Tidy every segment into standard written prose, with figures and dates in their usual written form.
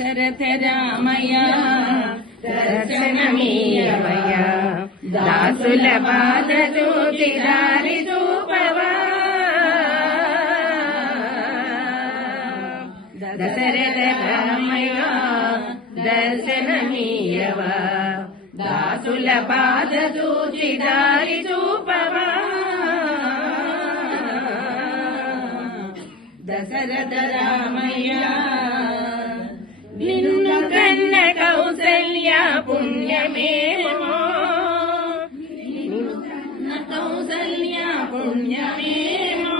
దశరథ రామయ్య దర్శనమీయవయ్య దాసుల బాధ చూచి దారి చూపవా దశరథ రామయ్య దర్శనమీయవా దాసుల బాధ చూచి దారి చూపవా దశరథ రామయ్య నిన్ను కన్న కౌసల్య పుణ్యమేమో కౌసల్య పుణ్యమేమో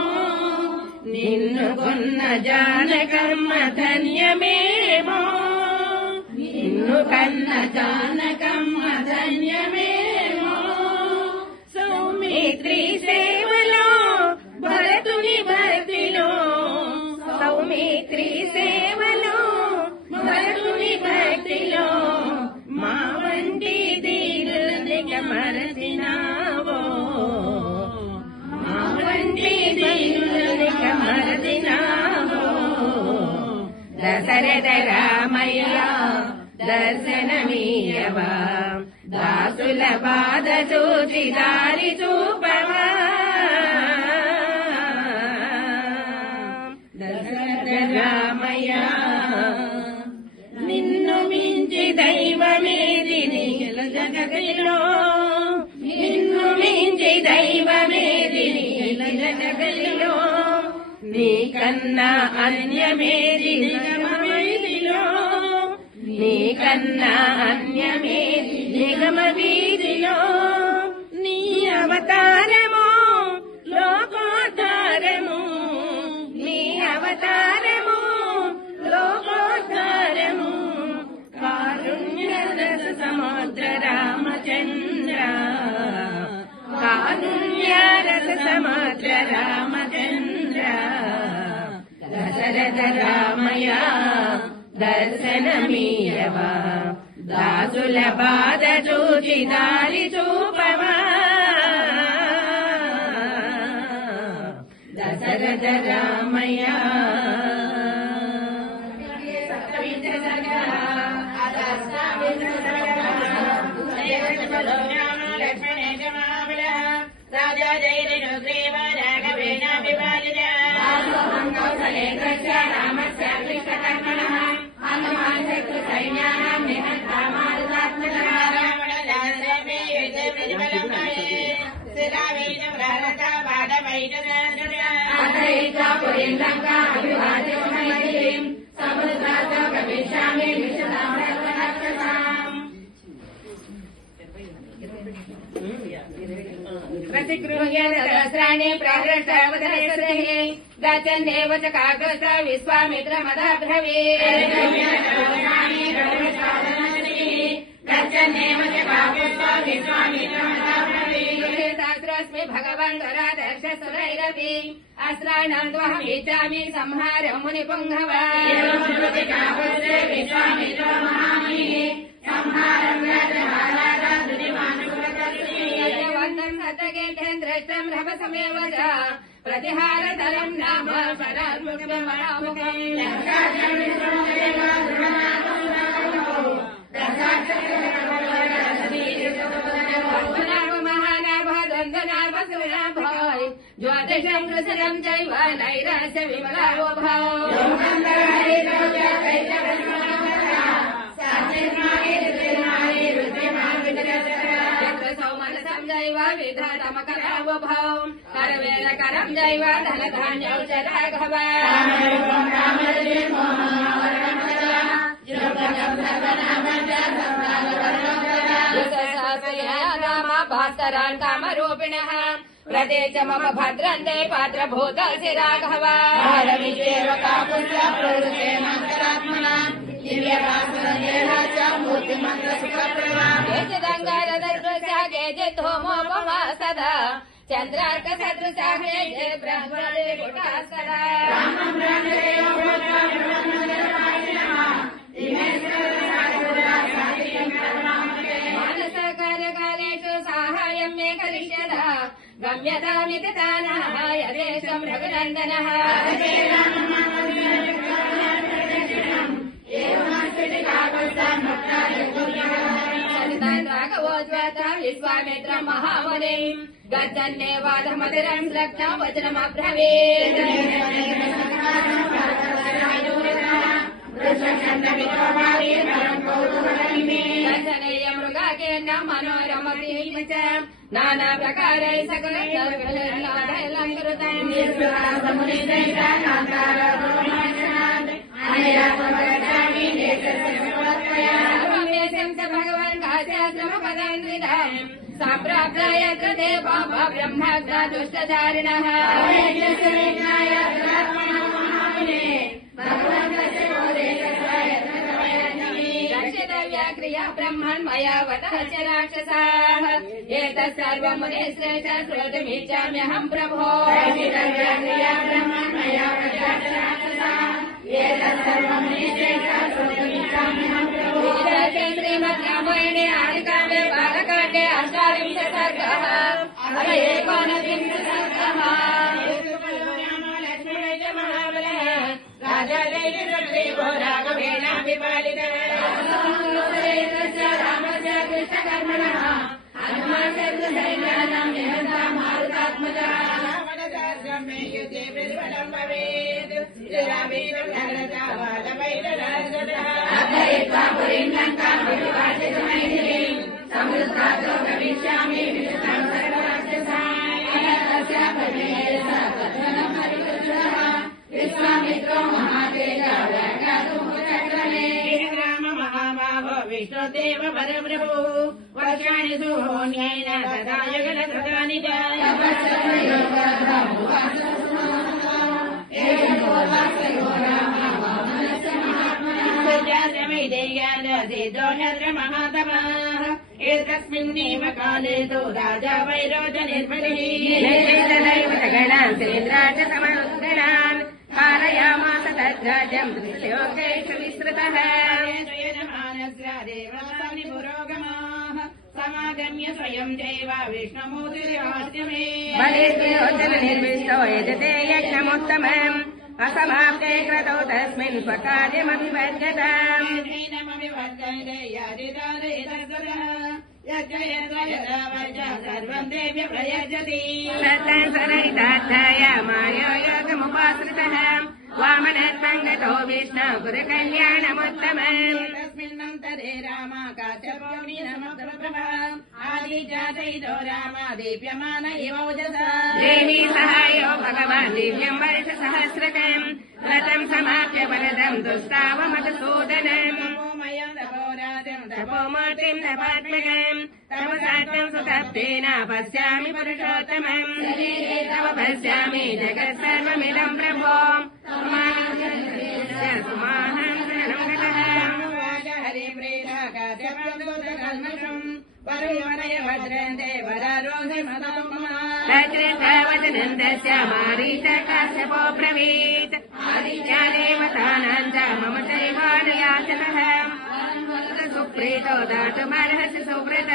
నిన్ను కొన్న జానకమ్మ ధన్యమేమో నిన్ను కన్న జానకమ్మ ధన్యమేమో సౌమిత్రి సేవలో భరతుని భక్తిలో సౌమిత్రి సేవలో భరతుని భక్తిలో మా వంటి దీనులనిక మరచినావో మా వంటి దీనులనిక మరచినావో దశరథ రామయ్య దర్శనమీయవా దాసుల బాధ చూచి దారి చూపవా దశరథ రామయ్య నిన్ను మించి దైవమేది నీల జగతిలో నిన్ను మించి దైవమేది నీల జగతిలో నీకన్నా అన్యమేది నిగమవీధిలో నీకన్నా అన్యమేది నిగమ వీధిలో నీ అవతారమో లోకోద్ధారము నీ అవతారము లోకోద్ధారము కారుణ్య రస సముద్ర రామచంద్ర కారుణ్య రస సముద్ర రామచంద్ర దశరథ రామయ్య దర్శనమీయవా దాసుల బాధ చూచి దారి చూపవా దశరథ రామయ్య రాజా జైరేణు శ్రీవ రాఘవేణ విపాలిత प्रतिगृह्य सहस्राणि प्रहृष्टावधनैः गच्छन्देव च काकृत विश्वामित्रमदाब्रवीत् सहस्रस्मि भगवन् वरादर्श सुरैरपि अस्त्राणां त्वहमिच्छामि संहारं मुनिपुङ्गव द्रष्टं रभसमेव च प्रतिहारतरं नाम महानाभद्वन्द्वनाभसुनाभाय ज्योतिषं कृशलं चैव नैराश्य विमलावो भाव सौमनसं जैव विधातमकरावो भाव करवेण करं जैव धनधान्यौ च राघव भास्करान् कामरूपिणः प्रदेश मम भद्रन्ते पात्रभूतस्य राघव केचिदङ्गारदर्शोमोपमा सदा चन्द्रार्क सदृशा ब्रह्मदेवुटास्करा मानसकार्यकालेषु साहाय्यं मे करिष्यत गम्यतामिति तानः यदेशं रघुनन्दनः राघवोद्वाता विश्वामित्र महामुनिम् गच्छन्नेवाधमतिरम् श्रद्धा वचनमब्रवीत् दर्शनेय मृगाकेन मनोरमतीव च नाना प्रकारै सकलकर्मलङ्कृतम् भगवान् काश्याश्रमपदान्विताम् सम्प्राप्ताय कृते पापा ब्रह्मग्ना दुष्टचारिणः रक्षितव्या क्रिया ब्रह्मन् मया वतः च राक्षसाः एतत् सर्वं मुने श्रेष्ठ श्रोतुमिच्छाम्यहं प्रभो रक्षितव्या क्रिया ब्रह्मन् मया वतः च राक्षसाः एतत् सर्वं मुने श्रेष्ठ श्रोतुमिच्छाम्यहं प्रभो श्रीमद्रामायणे आदिकाव्ये बालकाण्डे अष्टाविंशः सर्गः अथ एकोनविंशः सर्गः राजा राघवेणाभिपालितः रामस्य कृष्णकर्मणः हनुमान् मारुतात्मजः युद्धे प्रतिफलं भवेत् समुद्रातो गमिष्यामि विश्वामित्रो महातेज राम महाबाहो विष्णुदेव परप्रभुः वर्षाणि सुहोन्येन तथा युगलकृतानि च महात्माः एतस्मिन्नेव काले तु राजा वैरोच निर्मलिः समरुद्गणान् कारयामास तद्राज्यम् दृश्योगेषु विस्तृतः देवानि पुरोगमाः समागम्य स्वयं देव विष्णुमूर्तिर्हास्यमे बलिष्ठोचन निर्विष्टो यजते यज्ञमुत्तमम् असमाप्ते क्रतौ तस्मिन् स्वकार्यमभिवर्जताम् सर्वं देव्य प्रयजति सरिताध्याय माया योगमुपाश्रितः वामनत्वङ्गतो विष्णु गुरुकल्याणमुत्तमम् तस्मिन्नन्तरे रामा काश्यपौर्णिरमप्रभः आदिजातैतो रामा दीप्यमान इवौजसा देवी सहायो भगवान् दिव्यम् वर्षसहस्रकम् व्रतम् समाप्य वरदम् दुष्टावमधुसूदनम् तपोमूर्तिम् तपात्मकम् तपसार्थम् सुतप्तेन पश्यामि पुरुषोत्तमम् तव पश्यामि जगत् सर्वमिदम् प्रभो सुमाहम् शरणम् गतः वरुणय भद्रन्ते वरारोहि वचनम् तस्य मारीच काश्यपो ब्रवीत् आदित्या देवतानाम् च मम चैवानयाचतः सुप्रीतो दातुमर्हसि सुव्रत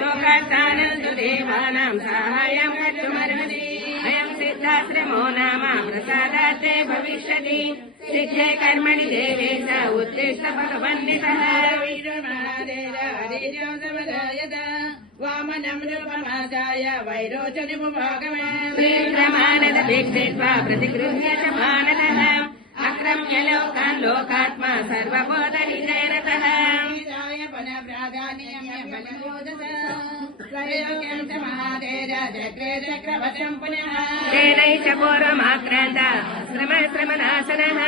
लोकार्थानन्तु देवानाम् साहाय्यम् कर्तुमर्हसि अयम् सिद्धाश्रमो नाम प्रसादात्ते भविष्यति सिद्धे कर्मणि देवे स उत्तिष्ठ भगवन्नितः वामनम् रूपमादाय वैरोचनिमुभागमन् श्रीप्रमाणदभिक्षित्वा प्रतिगृह्य च मानतः अक्रम्य लोकान् लोकात्मा सर्वबोधनिजयरतः तेनैष पूर्वमाक्रान्ता श्रमनाशनः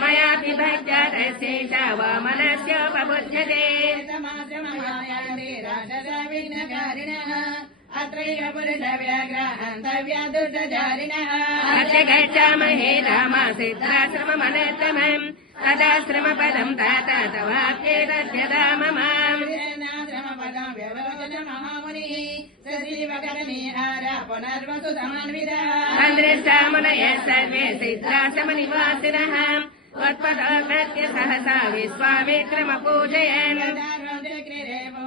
मयापि भज्जातस्यैषा वामनस्योपबुध्यते अत्रैव पुरुषव्याघ्रान्तव्या दुष्टचारिणः अद्य गच्छामहे राम सिद्धाश्रममनोत्तमम् तदाश्रमपदम् तात तवाप्येतद्यदा मम श्रमपदम् व्यवोचनमहामुनिः सजीवकरणीहार पुनर्वसु समन्वितः अदृष्टा मुनयः सर्वे सिद्धाश्रमनिवासिनः त्वत्पदोगत्य सहसा विश्वामित्रमपूजयन्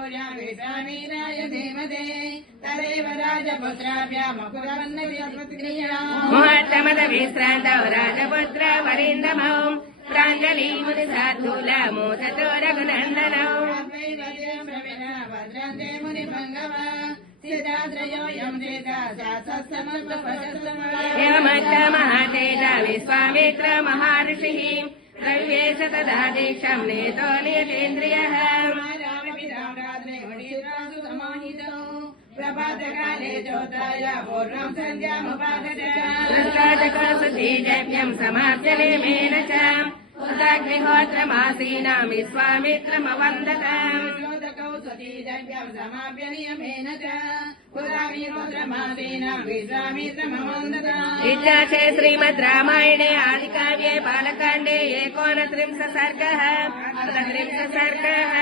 विश्वामीराय धीमते तदेव राजपुत्राभ्यामकुर्वन्नविक्रिया मुहूर्तमद विश्रान्तौ राजपुत्र वरिन्दमौ प्राञ्जलिमुनिसाधूलमोदतो रघुनन्दनौ भद्रन्ते मुनिभङ्गवा सिद्धात्रयोऽयं देता महातेज विश्वामित्र महर्षिः द्रव्येश तदा दीक्षं नेतो नियतेन्द्रियः प्रभातकाले ज्योताय पूर्वं सन्ध्यामुपागतम् समाप्य नेमेन च उदाग्निहोत्रमासीनां विश्वामित्रमवन्दताम् समाप्य नियमेन च पुरामीहोत्रमासीनां विश्वामित्रमवन्दताम् इत्याचे श्रीमद् रामायणे आदिकाव्ये बालकाण्डे 29 सर्गः 30 सर्गः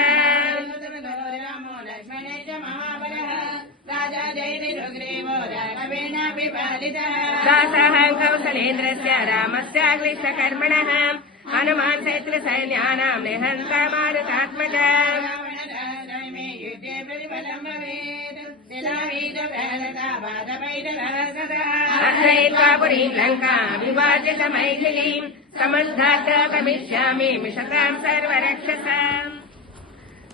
राजा जयतिरुग्रीवो राघवेणापि पालितः दासः कौसलेन्द्रस्य रामस्याग्निष्टकर्मणः हनुमान् शत्रुसैन्यानां निहन्ता मारुतात्मजा युद्धे प्रतिफलं भवेत् अत्रैत्वा पुरीं लङ्कां विभाज्य च मैथिलीं समुद्धार्य गमिष्यामि मिषतां सर्वरक्षसाम्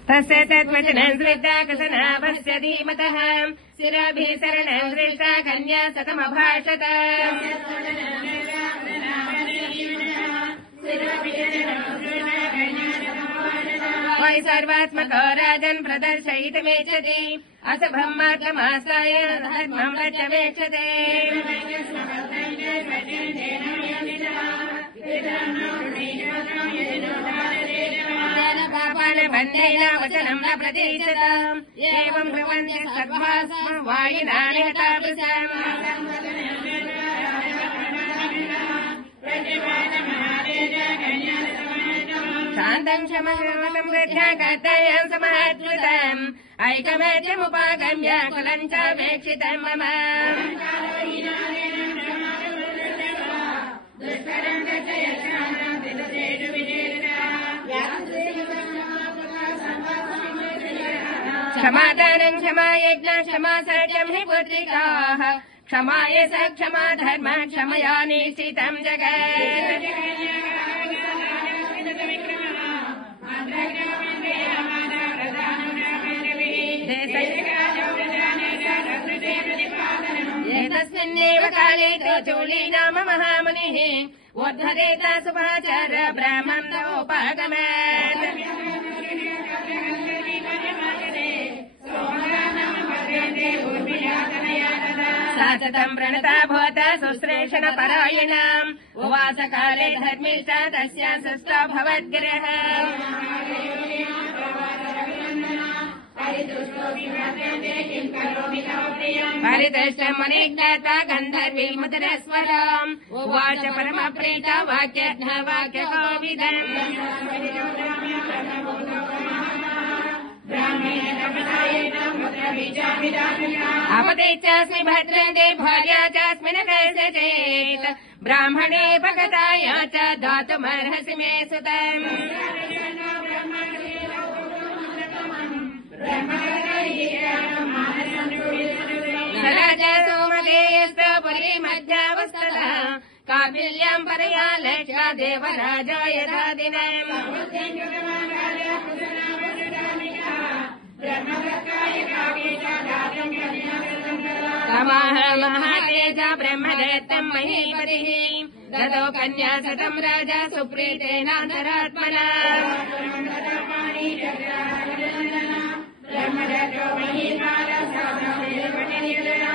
तस्य तद्वचनं धृता कृतनाभस्य धीमतः शिराभिः शरणं धृता कन्या सतमभाषत वै सर्वात्मको राजन् प्रदर्शयितुमेच्छति असभं मार्गमाश्राय धर्मं रक्षमेक्षते पापानबन्धेन वचनं न प्रतीक्षताम् एवं भवन्ति सर्वास्म वायुना निहतावृषाम् शान्तं क्षमं वृद्ध्या कर्तव्यं समहत्कृतम् ऐकमत्यमुपागम्य कुलं च वेक्षितं मम क्षमादानं क्षमा यज्ञ क्षमा सत्यं हि पुत्रिकाः क्षमाय स क्षमा धर्म क्षमया निश्चितं जगत् एतस्मिन्नेव काले चोली नाम महामुनिः उद्धरेता सुभाचार ब्राह्मणोपागमात् सततं प्रणता भवता सुश्रेषण परायणाम् उवास काले धर्मिष्ठा तस्या सुष्टा भवद्गिरः परिदृष्टं मुनिज्ञाता गन्धर्वी मधुरस्वराम् उवाच परमप्रीता वाक्यज्ञ वाक्यकोविदम् अपते चास्मि भद्रदे भार्या चास्मि न कैसे चेत् ब्राह्मणे भगताय च दातुमर्हसि मे सुतम् राजा सोमदेयस्य पुरी मध्यावस्थला कापिल्यां परया लक्ष्या देवराजा यथा दिनम् तमाह महातेज ब्रह्मदत्तं महीपतिः ददौ कन्या सतं राजा सुप्रीतेनान्तरात्मना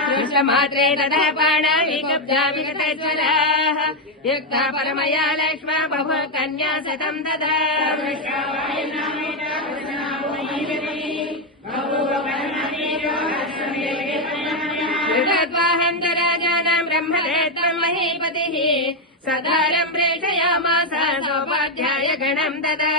कृष्णमात्रे ततः बाणा विकब्धा विगतज्वराः युक्ता परमया लक्ष्मा बभूव कन्या सतं ददा हन्तराजानां ब्रह्मदत्तं महीपतिः सदारं प्रेषयामास सौपाध्याय गणं ददा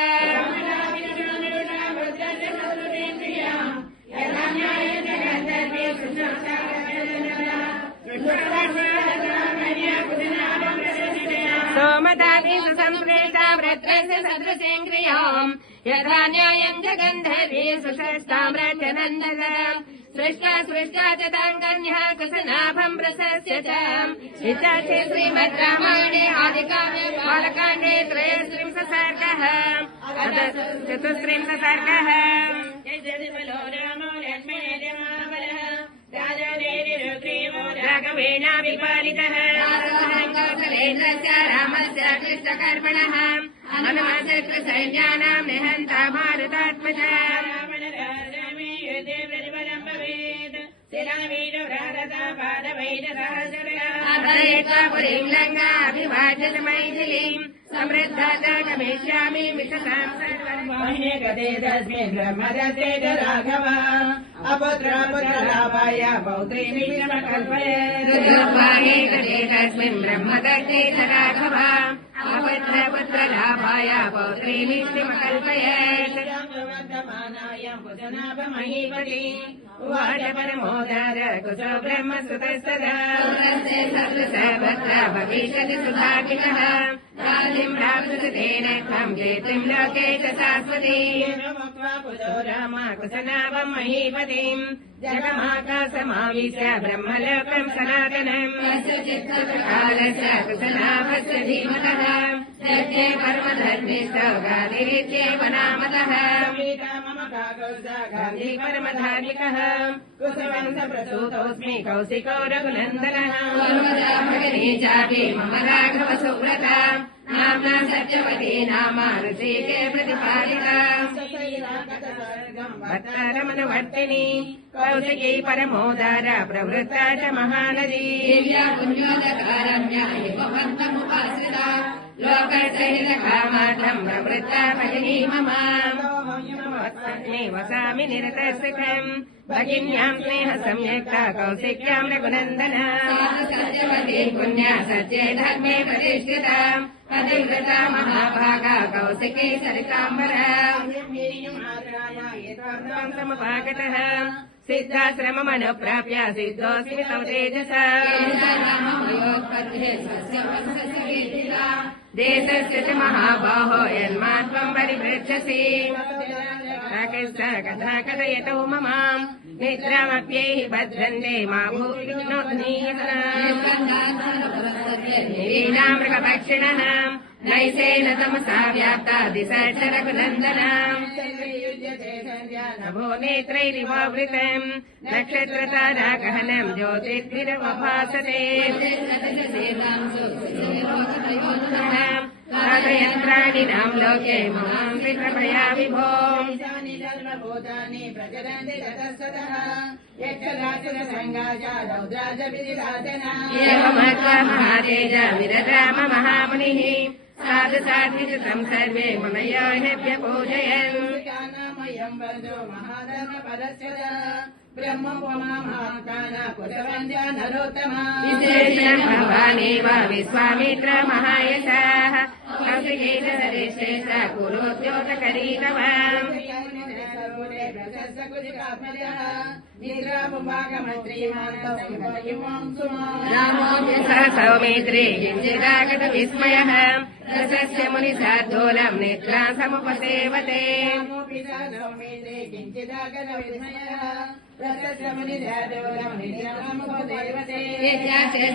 सोमदाभिः संश्लेषा व्रत्रस्य सदृशेन्द्रियाम् यथा न्यायम् च गन्धर्वी सुषष्टाम्रचनन्दनम् सृष्टा च ताम् कन्यः कुसनाभम् प्रशस्य च इत्यार्थे श्रीमद् रामायणे आदिकाव्ये बालकाण्डे 33 सर्गः अथ 34 सर्गः राघवेणाभिपालितः कौसलेन्द्रस्य रामस्य कृष्णकर्मणः हनुमत्सैन्यानाम् निहन्ता भारतात्मजा पुरीम् लङ्काभिवाद्य मैथिलीम् समृद्धा च गमिष्यामि मिषताम् महे गते तस्मिन् ब्रह्मदत्ते च राघव अपुत्रपुत्रलाभाय पौत्रीमिषमकल्पयेत् महे गते तस्मिन् ब्रह्मदत्ते च राघव अपुत्रपुत्रलाभाय पौत्रीमिषमकल्पयेत् वर्तमानायाम् कुशनाभमहीपति उवाच परमोदर कुशो ब्रह्मसुतस्तदा भद्रा भविष्यति सुधार्मिकः राजिम् प्राप्नुत तेन त्वम् जेतुम् लोके च शाश्वती कुशो राम कुशनाभम् महीपतिम् जगमाकाशमाविश्य ब्रह्मलोकम् सनातनम् कालस्य कुशनाभस्य धीमतः सत्ये परमधर्मिष्ठो गान्धिरित्येव नामतः गान्धी परमधार्मिकः कुशवंशप्रसूतोऽस्मि कौशिको रघुनन्दनः भगिनी चापि मम राघव सुव्रता नाम्ना सत्यवती नाम ऋषिके प्रतिपालिता भक्तारमनुवर्तिनी कौशिकी परमोदार प्रवृत्ता च महानदी लोकसहितकामार्थम् प्रवृत्ता भगिनी मम वसामि निरतस्थितम् भगिन्याम् स्नेह सम्यक्ता कौशिक्याम् रघुनन्दना सत्यवती पुण्या सत्ये धर्मे प्रतिष्ठिता पतिव्रता महाभागा कौशिकी सरिताम्बरा समुपागतः सिद्धाश्रममनुप्राप्य सिद्धोऽस्मि तव तेजसा देशस्य च महाबाहो यन्मात्वम् परिपृच्छसि कथा कथयतो ममाम् निद्रामप्यैः भद्रन्ते मा भूनामृगपक्षिणः नैसेन तमसा व्याप्ता दिशा च रघुनन्दनाम् नभो नेत्रैरिवावृतम् नक्षत्रतारागहनम् ज्योतिर्विरवभासते यन्त्राणिनाम् लोके माम् विप्रभया विभो सर्वभूतानि प्रचलन्ति ततस्ततः यक्षरासुरसङ्गाचा रौद्राजविधिराजना एवमत्वा महातेज विरराम महामुनिः साधु साध्वितम् सर्वे मुनयो ह्यभ्यपूजयन् कानामयम् वरदो महाधर्मपदस्य ब्रह्मोपमाकान कुशवन्द्या नरोत्तमा विशेषम् भवानेव विश्वामित्र महायशाः कौशिकेश सरेश्रेष्ठ कुरोद्योतकरीतवान् सह सौमित्रे किञ्चिदागत विस्मयः रसस्य मुनिशार्दूलम् नेत्रा समुपसेवते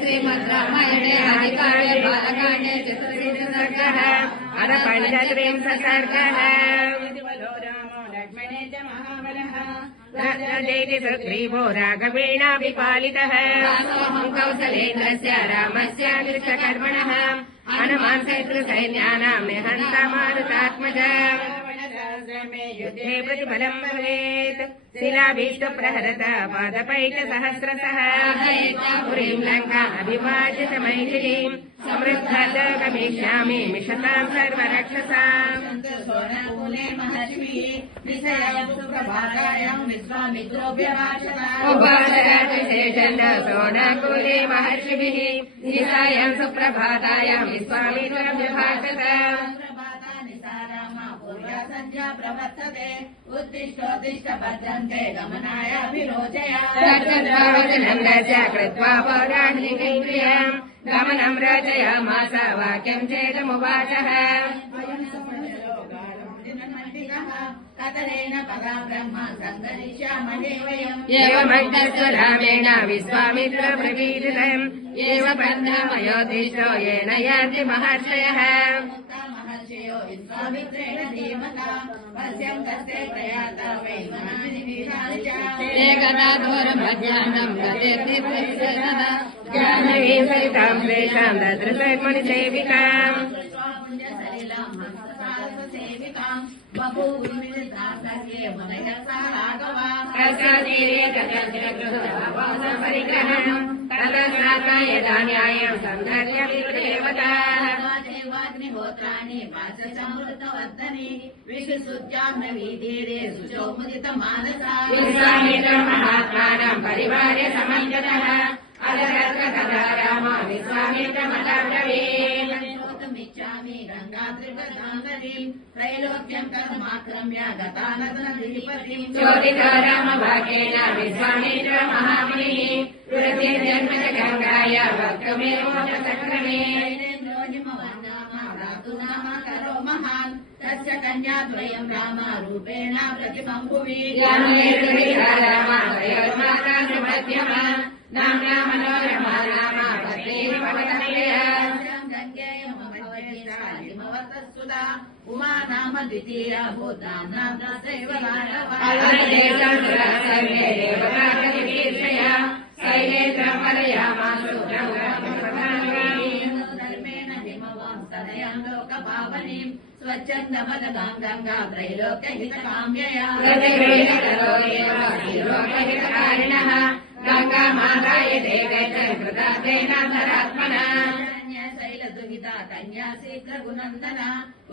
श्रीमद् रामायणे आदिकाव्ये बालकाण्डे 34 सर्गः अथ 35 सर्गः जयति सुग्रीवो राघवेणाभिपालितः कौसलेन्द्रस्य रामस्य कृष्णकर्मणः हनुमान् शत्रुसैन्यानाम् निहन्ता मारुतात्मजा युद्धे प्रतिफलम् भवेत् शिलाभीष्टप्रहरता पादपैकसहस्रशः पुरीम् लङ्कामभिवाद्य च मैथिलीम् समृद्धा च गमिष्यामि मिषताम् सर्वरक्षसाम् उपासरातिशेषण्ड सोणाकुले महर्षिभिः निशायाम् सुप्रभातायाम् विश्वामित्रव्यभाषत प्रवर्तते उत्तिष्ठोत्तिष्ठ भद्रन्ते गमनायाभिरोचया कृत्वा पौराणिकैन्द्रियम् गमनम् रचयामास वाक्यम् चेदमुवाचः कतरेण पदा ब्रह्म सङ्गरिष्यामहे वयम् एवमग्रस्वरामेण विश्वामित्रप्रकीर्तितम् एव बन्धमयोधिष्ठो येन यान्ति महर्षयः महर्षयो विश्वामित्रेण धीमता पश्यम् कस्ते प्रयाता वै एकदा घोरमध्याह्नम् गतेर्निर्वृत्तदा जाह्नवीम् सरिताम् श्रेष्ठाम् ददृशैर्मणिसेविकाम् परिग्रहणम् ततस्नात्वा यदा न्यायम् सन्धर्य देवताः अग्निहोत्राणि वाचसमृतवर्धने विशुशुद्ध्याह्नवीधीरे सुचोमुदितमानसा विश्वामित्रमहात्मानम् परिवार्य समञ्जतः अदरत्र तदा राम विश्वामित्रमताब्रवीत् इच्छामि गङ्गात्रिपदाङ्गरीम् त्रैलोक्यम् कथमाक्रम्य गतानदनधिपतिम् चोदितो रामभाग्येन विश्वामित्रमहामुनिः वृद्धिर्जन्मज गङ्गाय वक्त्रमेवोचक्रमे करो महान् तस्य कन्याद्वयम् रामारूपेण प्रतिबम्भुवि रामयोर्माता सुमध्यमा नाम्ना मनोरमा नाम पत्नीः भवतनया उमा नाम द्वितीया भूतानां शैलेन्द्रमलयामासु धर्मेण हिमवां सदयां लोकपावनीं स्वच्छन्दमदगां गङ्गा त्रैलोक्यहितकाम्यया लोकहितकारिणः गङ्गा माता यते कृता तेनान्तरात्मना शैलदुहिता कन्या शीघ्रगुनन्दना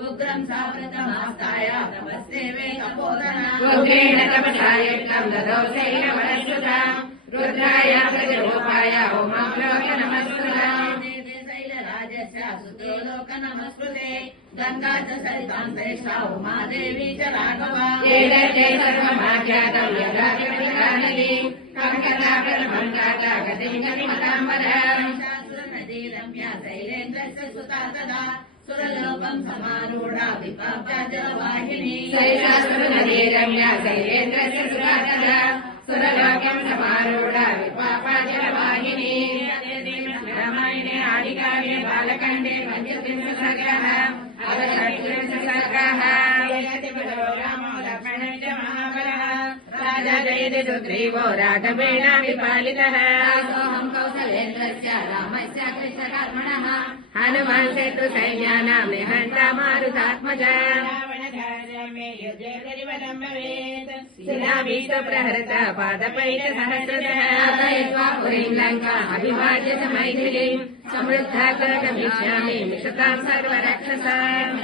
उग्रं सावृतमास्ताय तपस्सेवे तपोधना रुद्रेण तपसा यज्ञम् ददौ शैलवनश्रुताम् रुद्राय प्रतिरूपाय उमां लोकनमस्कृताम् शैलराजस्य सुते लोकनमस्कृते गङ्गा च सरितां श्रेष्ठा उमादेवी च राघवा एतच्चे सर्वमाख्यातम् यदा प्रतिगानति कङ्कटाकरमङ्गाता गतिं गतिमताम्बरम् रम्या शैलेन्द्रस्य सुता तदा सुरलोकम् समारूढा विपाप्या जलवाहिनी शैलासुरनदी रम्या शैलेन्द्रस्य सुता तदा सुरलोकम् समारूढा विपापा जलवाहिनी रामायणे आदिकाव्ये बालकाण्डे पञ्चत्रिंशत् सर्गाः अवषट्त्रिंशत् सर्गाः रामो लक्ष्मणः च महाबलः राजा जयति सुग्रीवो राघवेण विपालितः सोऽहम् कौसलेन्द्रस्य रामस्य कृष्णकर्मणः हनुमान् सेतु सैन्यानां निहन्ता मारुतात्मजा शिलाभीष्टप्रहृत पादपैः सहस्रतः अतयित्वा पुरीं लङ्काम् अभिवाद्य च मैथिलीम् समृद्धा कनकमीक्ष्यामि मिषतां सर्वरक्षसाम्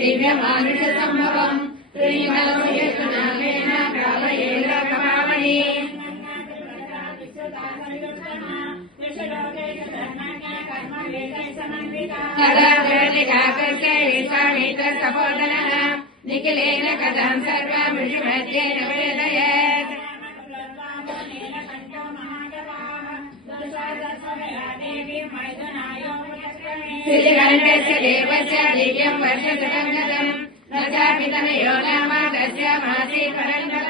दिव्यमानुषसम्भवम् श्रीमद् प्रावयेन्द्रकपावनी विश्वामित्रसपोदनः निखिलेन कथां सर्वामृषुमध्येन वेदयत् श्रीकण्ठस्य देवस्य दिव्यं वर्षशतं गतम् न चापि तनयो नाम तस्य मासी परन्तप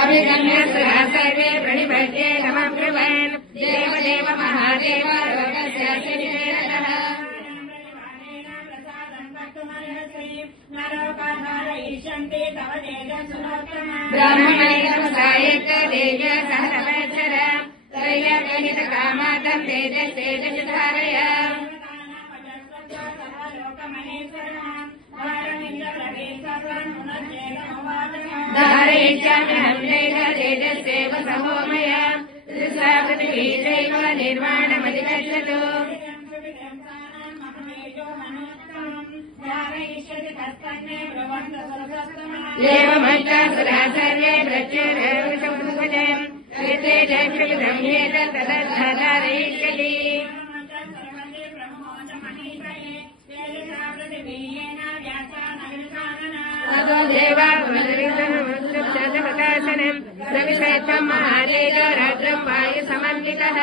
अभिगम्यसुरा सर्वे प्रणिपत्ये नमब्रुवन् देवदेव महादेव लोकस्यास्य निवेदनः ब्राह्मणैकमसायक देव्य सहनवत्सर त्रैलोक्यहितकामातं तेजस्तेजस धारय धारयिष्याम्यहं तेजस्तेव सहोमय ऋषा पृथिवी चैव निर्वाणमधिगच्छतु एवमष्टासुरा सर्वे प्रत्युरवृषभुजम् एते चक्षुषंहेत तदर्थधारयिष्यति देवावृतासनम् रविशैत्वम् महातेज रात्रम् वायु समन्वितः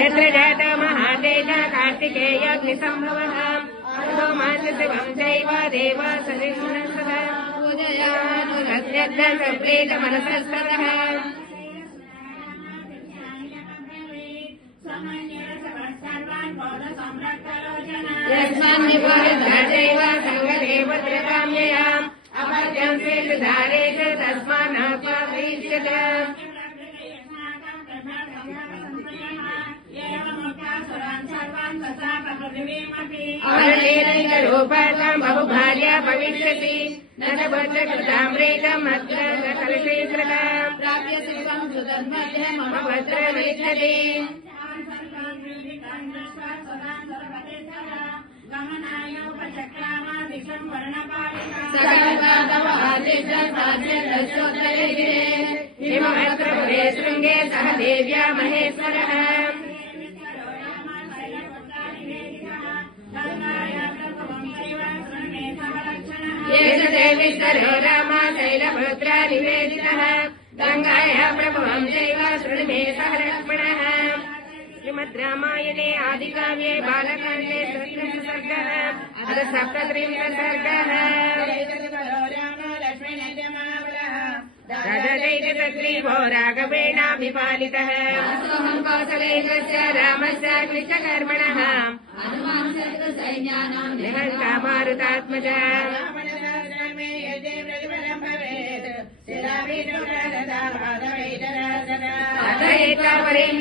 यत्र जातो महातेज कार्तिकेयाग्निसम्भवः शिवम् चैव देव सविष्णुः पूजयानुरत्यग्नसम्प्रीतमनसस्ततः यस्मान्निवारिधाचैव सङ्गदेव त्रिकाम्ययाम् अपत्यं स्वेषु धारेषु तस्मान्नाप्रीष्यत आरणेनैकरूपाताम् बहुभार्या भविष्यति न च भद्रकृतामृतम् अत्र कलशीकृताम् प्राप्य शिवम् सुतन्मध्ये मम भद्रमिच्छति हिमवत्र पुरे शृङ्गे सह देव्या महेश्वरः येष देवीश्वरो रामा शैलपुत्रा निवेदितः गङ्गायाः प्रभवम् चैव शृणु मे सह लक्ष्मणः श्रीमद् रामायणे आदिकाव्ये बालकाण्डे तृतीयः सर्गः अथ सप्तत्रिंशः सर्गः राजदैत्यग्रीवो राघवेणाभिपालितः कौसलेन्द्रस्य रामस्याग्निकर्मणः निहङ्कामारुतात्मजा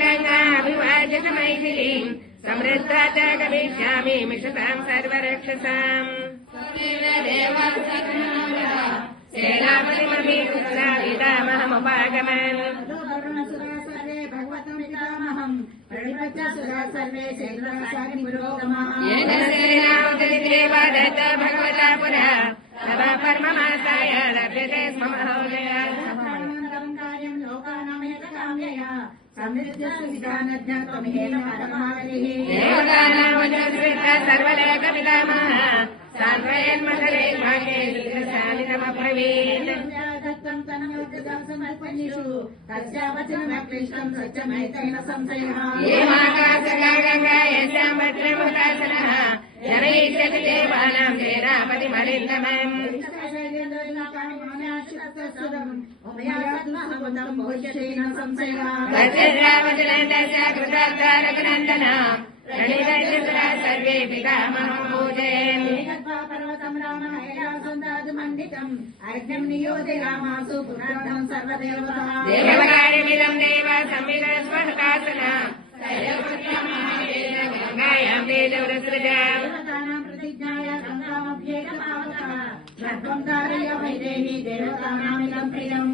अथैतावरेण्यङ्गाभिवाद्यत मैथिलीम् समृद्धा च गमिष्यामि मिषताम् सर्वरक्षसाम् सेनापतिमपि पितामहमुपागमन् येन सेनापतिदेवादत्त भगवता पुरा तव परममासाय लभ्यते स्म महोदय देवतानामजस्विता सर्वलोकपितामहः सान्त्वयन्मथले भागे शालितमब्रवीत् येमाकाशगङ्गा यस्यां भद्रमुदासनः जनयिष्यति देवानां सेनापतिमरिन्दमम् वज्ररामचनन्दस्य कृतार्थारघुनन्दन रणिदर्शकरा सर्वे पितामहं पूजयन् देवकार्यमिदं देव संविदस्वहतासन गङ्गायां तेजवृसृजा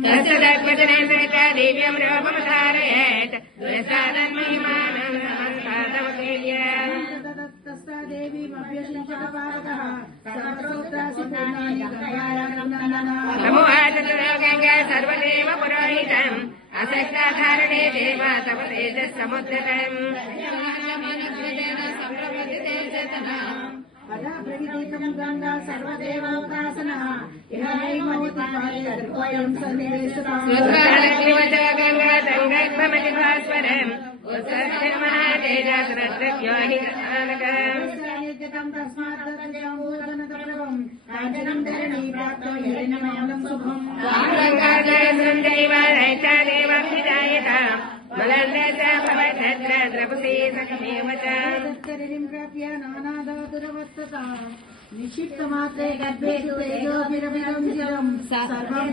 तत्सदद्वचनेन्द्रता दिव्यं रूपमधारयत् प्रसादन्महिमानं गङ्गा सर्वदेव पुरोहितम् असक्ताधारणे देव तव तेजस्समुद्रतम् गंगा सर्वदेवोपासनः गंगा संगर्भमति भास्वरम् उत्सस्य महातेजस्रद्रव्यो हि गङ्गाजयसुन्दैव रैतादेवभिजायता मलन्दच भवद्र द्रवसे सखमेव च निक्षिप्त मात्रे गर्भे तेजोभिरभिरं जलम् सर्वं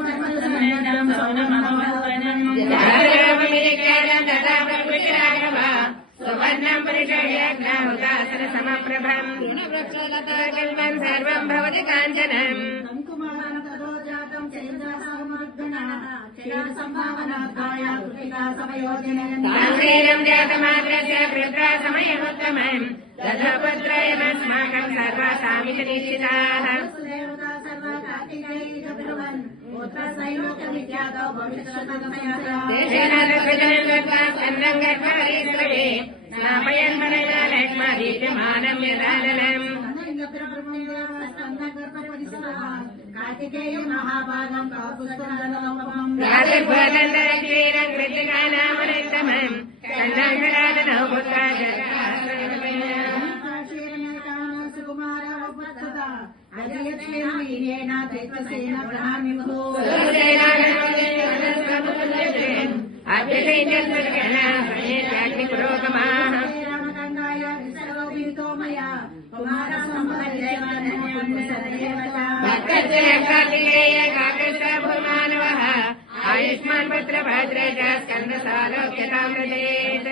सुवर्णं परिचयज्ञाहुतासन समप्रभम् गुणवृक्षलताकल्पम् सर्वं भवति काञ्चनम् ताम्रेयं जातमात्रस्य कृत्रा समयमुत्तमम् तथा पत्रयमस्माकं सर्वासामिति निश्चिताः कार्तिकेयब्रुवन् उत्तरसैलोकविख्यातो भविष्यतमयः स्नापयन् मनया लक्ष्मदीप्यमानं यदानलम् कार्तिकेय महाभागं काकुस्तनलोपमम् राजभवनन्दक्षीरं कृतिकानामनन्तमम् कन्नाङ्गराननौ सुकुमारवपत्सदा अजयक्षीरेण दैत्यसेन प्रहामिमुः अभ्यसेन्द्रगणाग्निपुरोगमाः रामकण्डाय विसर्गोपीतो मया कार्तिकेय काकस्वभूमानवः आयुष्मान् पुत्र भद्रज स्कन्दसालोक्यतां प्रदेत्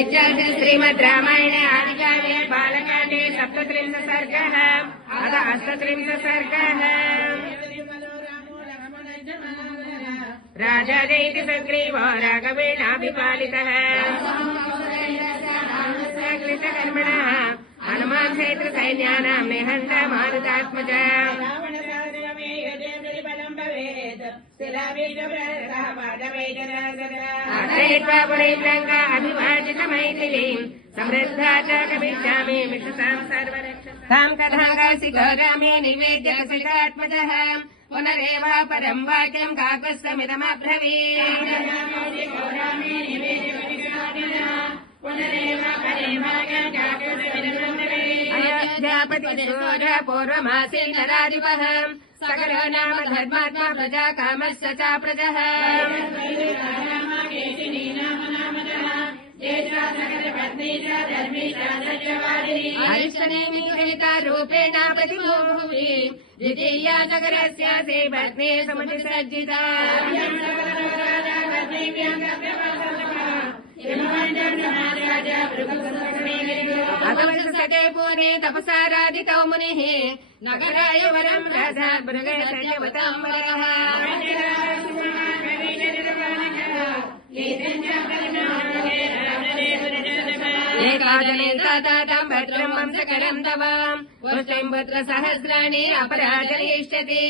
इत्यादि श्रीमद् रामायणे आदिकाव्ये बालकाण्डे 37 सर्गः अथ 38 सर्गः राजा जयति सुग्रीवो राघवेणाभिपालितः कृतकर्मणः हनुमान् क्षेत्र सैन्यानां निहन्त मारुतात्मज अथयित्वा पुरीं लङ्का अभिवाजित मैथिलीं समृद्धा च गमिष्यामि मिषसां सर्वरक्षसां कथां कासिको रामे निवेद्य कसितात्मजः पुनरेवा परं वाक्यं काकुत्स्थमिदमब्रवीत् अयोध्यापतिसूर पूर्वमासीनराधिपः सकलो नाम धर्मात्मा प्रजा कामश्च च प्रजः आयुष्यनेमिता रूपेण प्रतिभूभुवि द्वितीया नगरस्यासे भग्ने समुपसज्जिता अगवसके पूरे तपसाराधितौ मुनिः नगराय वरं राजा मृगसत्यवताम्बरः एकादने दातां भद्रं वंशकरं तव पुष्टिं पुत्रसहस्राणि अपराजयिष्यति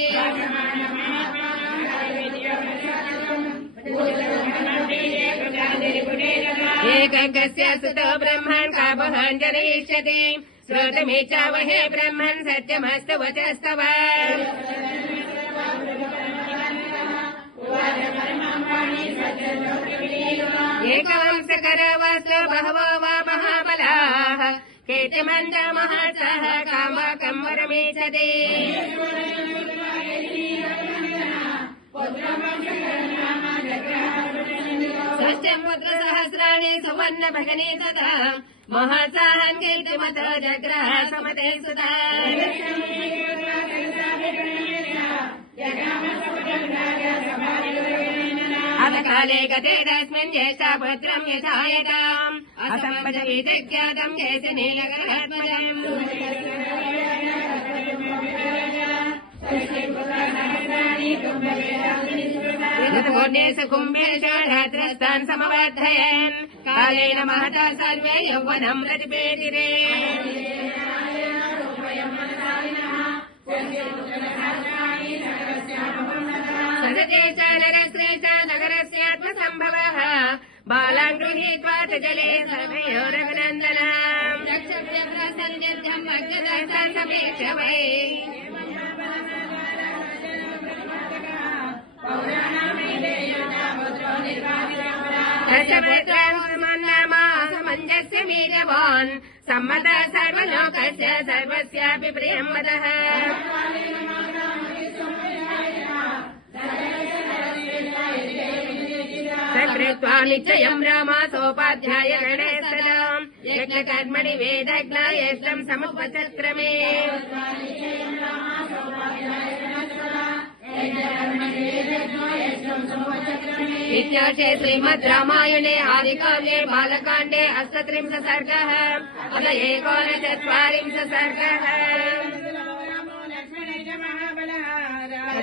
एकस्य सुतो ब्रह्मन् कापहान् जनयिष्यति श्रोतमेच्छावहे ब्रह्मन् सत्यमस्तु वचस्तव एकवंशकरवस्तु बहवो वा महाबलाः केतिमन्दमहसः कामकं वरमेच्छति पुत्रसहस्राणि सुवर्ण भगने तथा महत्साहन् कीर्तिमतो जग्रह समते सुता अधकाले गते तस्मिन् ज्येष्ठा पुत्रं यथायताम् असम्पदविजज्ञातं जयसिनीनगरात्मजम् ऋतुपूर्णेषु कुम्भेषु रात्रस्तान् समवर्धयन् कालेन महता सर्वे यौवनं प्रतिपेदिरे सदते च नरस्ये च नगरस्यात्मसम्भवः बालान् गृहीत्वा च जले सर्वयोरघुनन्दनाम् रक्षप्रसञ्जद्धम् अग्रदर्शा समेक्ष वै समञ्जस्य मीरवान् सम्मत सर्वलोकस्य सर्वस्यापि प्रियं वदः सकृत्वा निश्चयं रामासोपाध्याय गणे सदा यज्ञकर्मणि वेदज्ञायस्तं समुपचक्रमे इत्यार्थे श्रीमद् रामायणे आदिकाव्ये बालकाण्डे 38 सर्गः अथ 39 सर्गः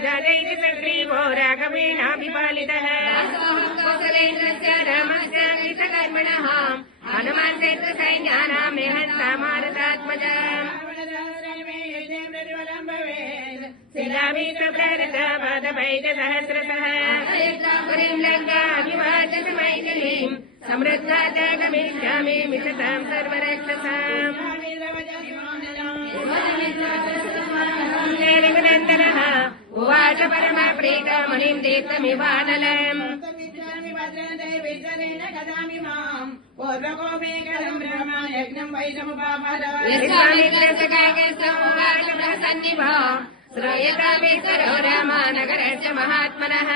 राजैति सुग्रीवो राघवेणाभिपालितः कौसलेन्द्रस्य रामस्य कृतकर्मणः हनुमान् शत्रु सैन्यानां निहन्ता मारुतात्मजा शिलाभिप्रेरितपादवैद्यसहस्रशः पुरीं लङ्काभिवाद्य मैथिलीं समृद्धा च गमिष्यामि मिषतां सर्वरक्षसाम् रघुनन्दनः उवाच परमप्रीतमुनिं दीप्तमिवानलम् सन्निभा श्रूयतामेश्वरो रामानगरस्य महात्मनः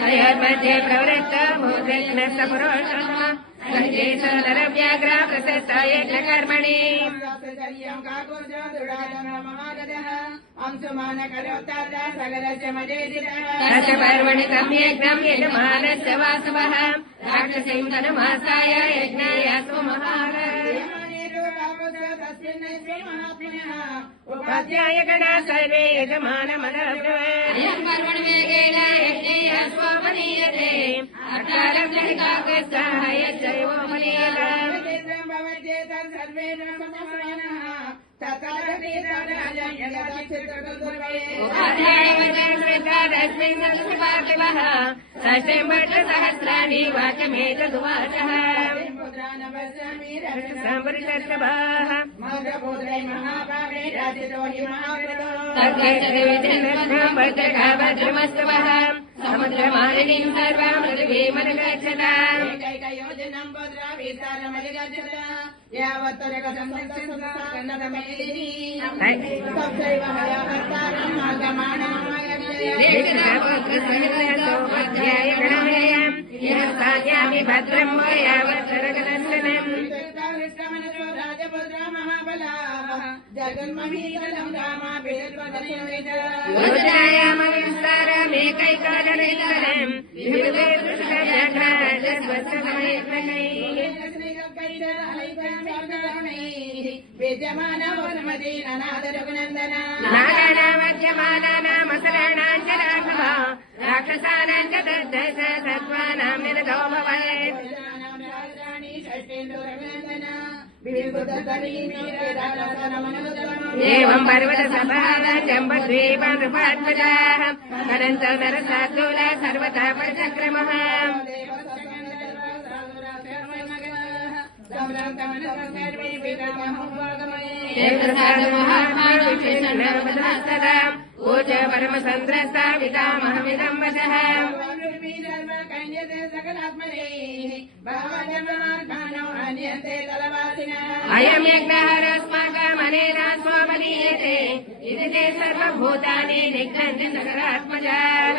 तयोर्मध्ये प्रवृत्त भूतृष्णस्य पुरोषः नरव्याघ्रा प्रशस्ता यज्ञकर्मणि पर्वणि सम्यग्नं यजमानस्य वासवः राक्षसीं तनुमासाय यज्ञाय सुमहार उपाध्याय गणा सर्वे यजमानमनब्रवीत् पर्वणिवेगेन यज्ञेय स्वोपनीयते अकारं जहिकाकस्ताः यज्जयोपनीयताम् उपाध्यायवर्गस्मिन् षष्ठिवर्षसहस्राणि वाक्यमेतदुवाचः सम्परिषद्भाः भद्रमस्तवः समुद्रमालिनीं सर्वां पृथिवीमनुगच्छताम् ध्यायामि भद्रं यावत्सरगनन्दनम् योजनायामविस्तारमेकैकादनैकरम् नागानामध्यमानानामसराणां च राघव राक्षसानां च दश सत्त्वानां निरतो भवेत् एवं पर्वतसभाजम्बद्वीपान्पात्मजाः करन्त नरसाद्दूला सर्वथा परचक्रमः ऊच परमसन्द्रस्ता पितामहमिदं वचः अयं यज्ञहरस्माकमनेनास्मोपनीयते इति ते सर्वभूतानि निघ्नन्ति सकलात्मजाः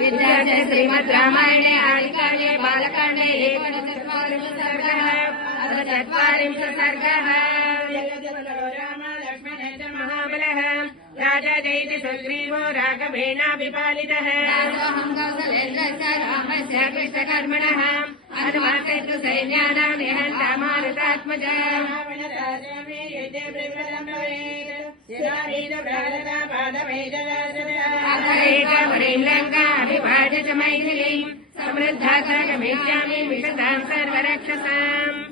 विद्यार्थ श्रीमद् रामायणे आदिकाव्ये बालकाण्डे एकोनचत्वारिंशः सर्गः चत्वारिंशः सर्गः महाबलः राजा जयति सुग्रीवो राघवेणाभिपालितः कृष्णकर्मणः हनुमान् सैन्यानां निहन्ता मारुतात्मजा पुरीं लङ्काभिवाद्य च मैथिलीं समृद्धा च गमिष्यामि मिषतां सर्वरक्षसाम्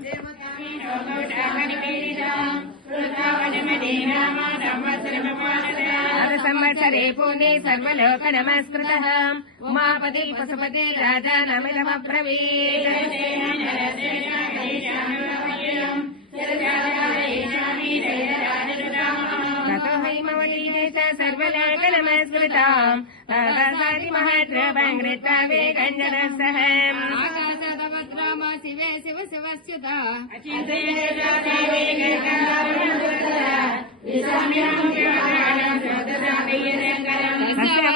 संवत्सरे पूर्णे सर्वलोक नमस्कृतः उमापति पशुपते राजा नमिदमब्रवीत् ततो हैमवतीयेत सर्वलोक नमस्कृताम् महद्रभङ्कृत्वा वेगञ्जनः सह शिवे शिव शिवस्युत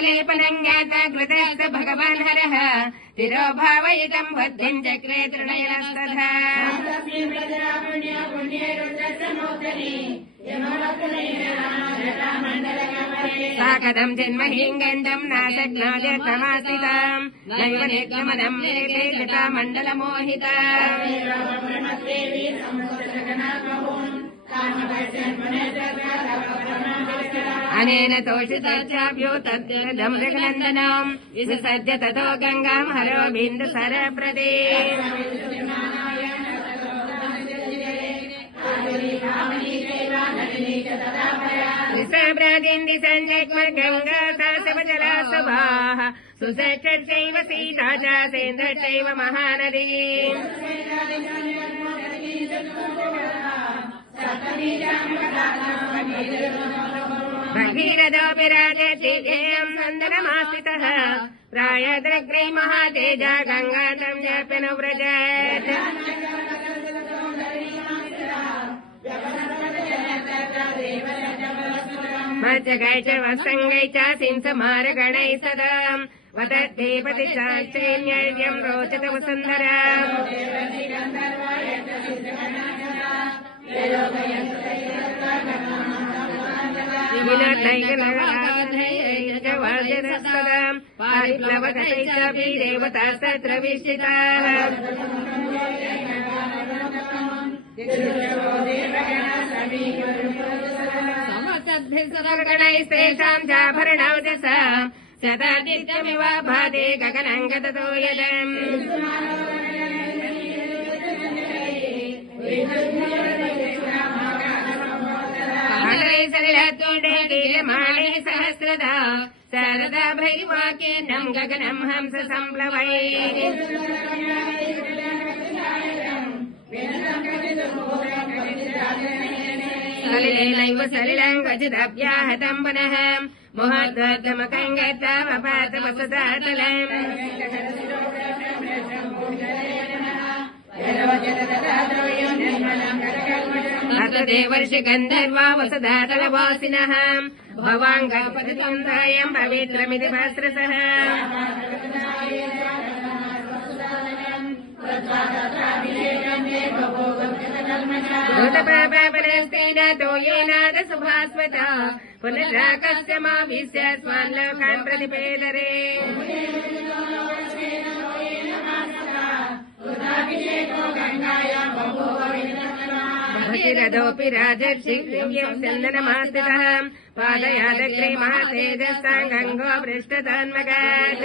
लेपनङ्गाता कृतस्य भगवान् हरः तिरोभावयितं बुद्धिं चक्रे तृणयनस्तथा सा कथं जन्महीं गन्धं नाशक्नाद्यर्थमास्थिताम् नैव निर्गमनं वेदे गता मण्डलमोहिता अनेन तोषिताभ्यो तद्दं मृगनन्दनम् विसृज्य ततो गङ्गाम् हरो बिन्दुसरप्रदे विसभ्रादिन्दि सञ्जग्मगङ्गा सरसवजला सुभाः सुसक्षैव सीता च सेन्द्रश्चैव महानदी भगीरथोऽपि राजति ध्येयम् नन्दनमास्थितः प्रायदग्रे महातेजा गङ्गातं जप्यनुव्रजत् मत्स्यगै च वसङ्गै च सिंसमारगणैः सदा वदद्धे पतिश्चैन्यर्यम् रोचत वसुन्धराम् विनोदैकनगराधैर्यवर्जनस्तदाम् पारिप्लवगतैः च देवतास्तत्र विष्टिताः समस्तद्भिर्सुरगणैस्तेषाम् चाभरणौ दश सदादित्यमिव भाते गगनम् गततो यदम् सलिलतुण्डे गीयमाणे सहस्रदा शारदा भैर्वाक्येनम् गगनम् हंस सम्प्लवैः सलिलेनैव सलिलम् क्वचिदव्याहतम् पुनः मोहाद्वर्धमकम् गत्वावपात वसुधातलम् देवर्षि गन्धर्वा वसुधातलवासिनः भवाङ्गपतितन्त्रायम् पवित्रमिति भस्रसः भूतपापनस्तेन तोयेनाद सुभास्वता पुनराकस्य माभिस्य स्वान् लोकान् प्रतिपेदरे भगीरथोऽपि राजर्षिव्यम् चन्दनमास्थितः पादयादग्रे महातेजसा गङ्गो पृष्ठतान्मगात्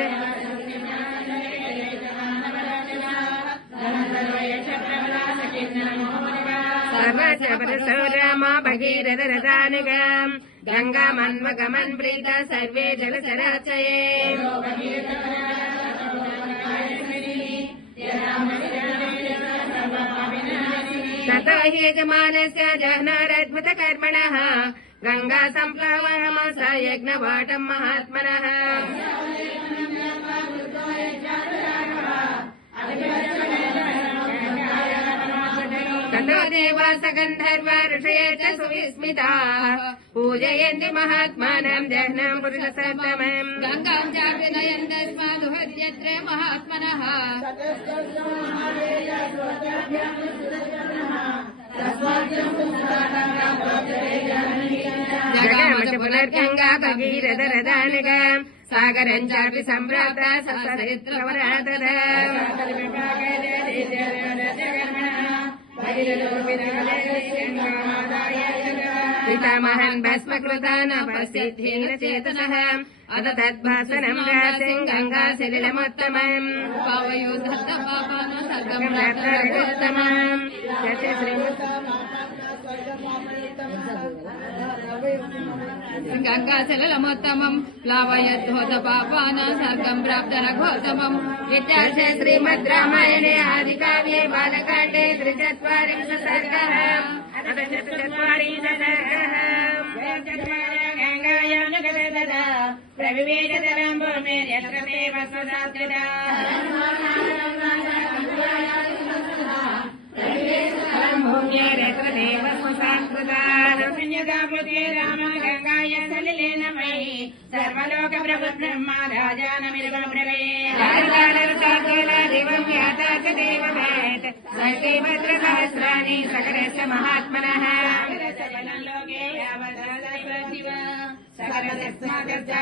सर्वचपरसौ रामा भगीरथरथानुगाम् गङ्गामन्वगमन् प्रीता सर्वे जलचराचये ततो हि यजमानस्य जह्नारद्भुतकर्मणः गङ्गा सम्प्लवनमस यज्ञवाटम् महात्मनः ततो देवास गन्धर्वा ऋषये च सुविस्मिताः पूजयन्ति महात्मानम् जह्नम् पुरुषसत्तमम् गङ्गाम् चाभिनयन् तस्मादुहत्यत्र महात्मनः जगामच पुनर्गङ्गा भगीरथरथानुगाम् सागरम् चापि सम्प्राप्ता ससरित्रवरातः पितामहन् भस्मकृतानपसिद्धेन चेतसः अथ तद्भासनम् रासिम् गङ्गा सलिलमुत्तमम् गङ्गा सलिलमुत्तमम् प्लावयद्धोतपापानाम् सर्गम् प्राप्त रघोत्तमम् इत्यार्थे श्रीमद् रामायणे आदिकाव्ये बालकाण्डे 43 सर्गः अथ 44 सर्गः गङ्गायां जगददा प्रविवेशतरम् भूमिर्यत्र देव स्वदात्रिता भूम्यैर्यत्र देव स्वसात्कृता राम गङ्गाय सलिलेन मयि सर्वलोक प्रभु ब्रह्मा राजानमिर्ब्रवे दिवम् याता च देववेत् सर्वे भद्रसहस्राणि सकलस्य महात्मनः लोके यावदेव शिव सकलस्माकर्तादेशा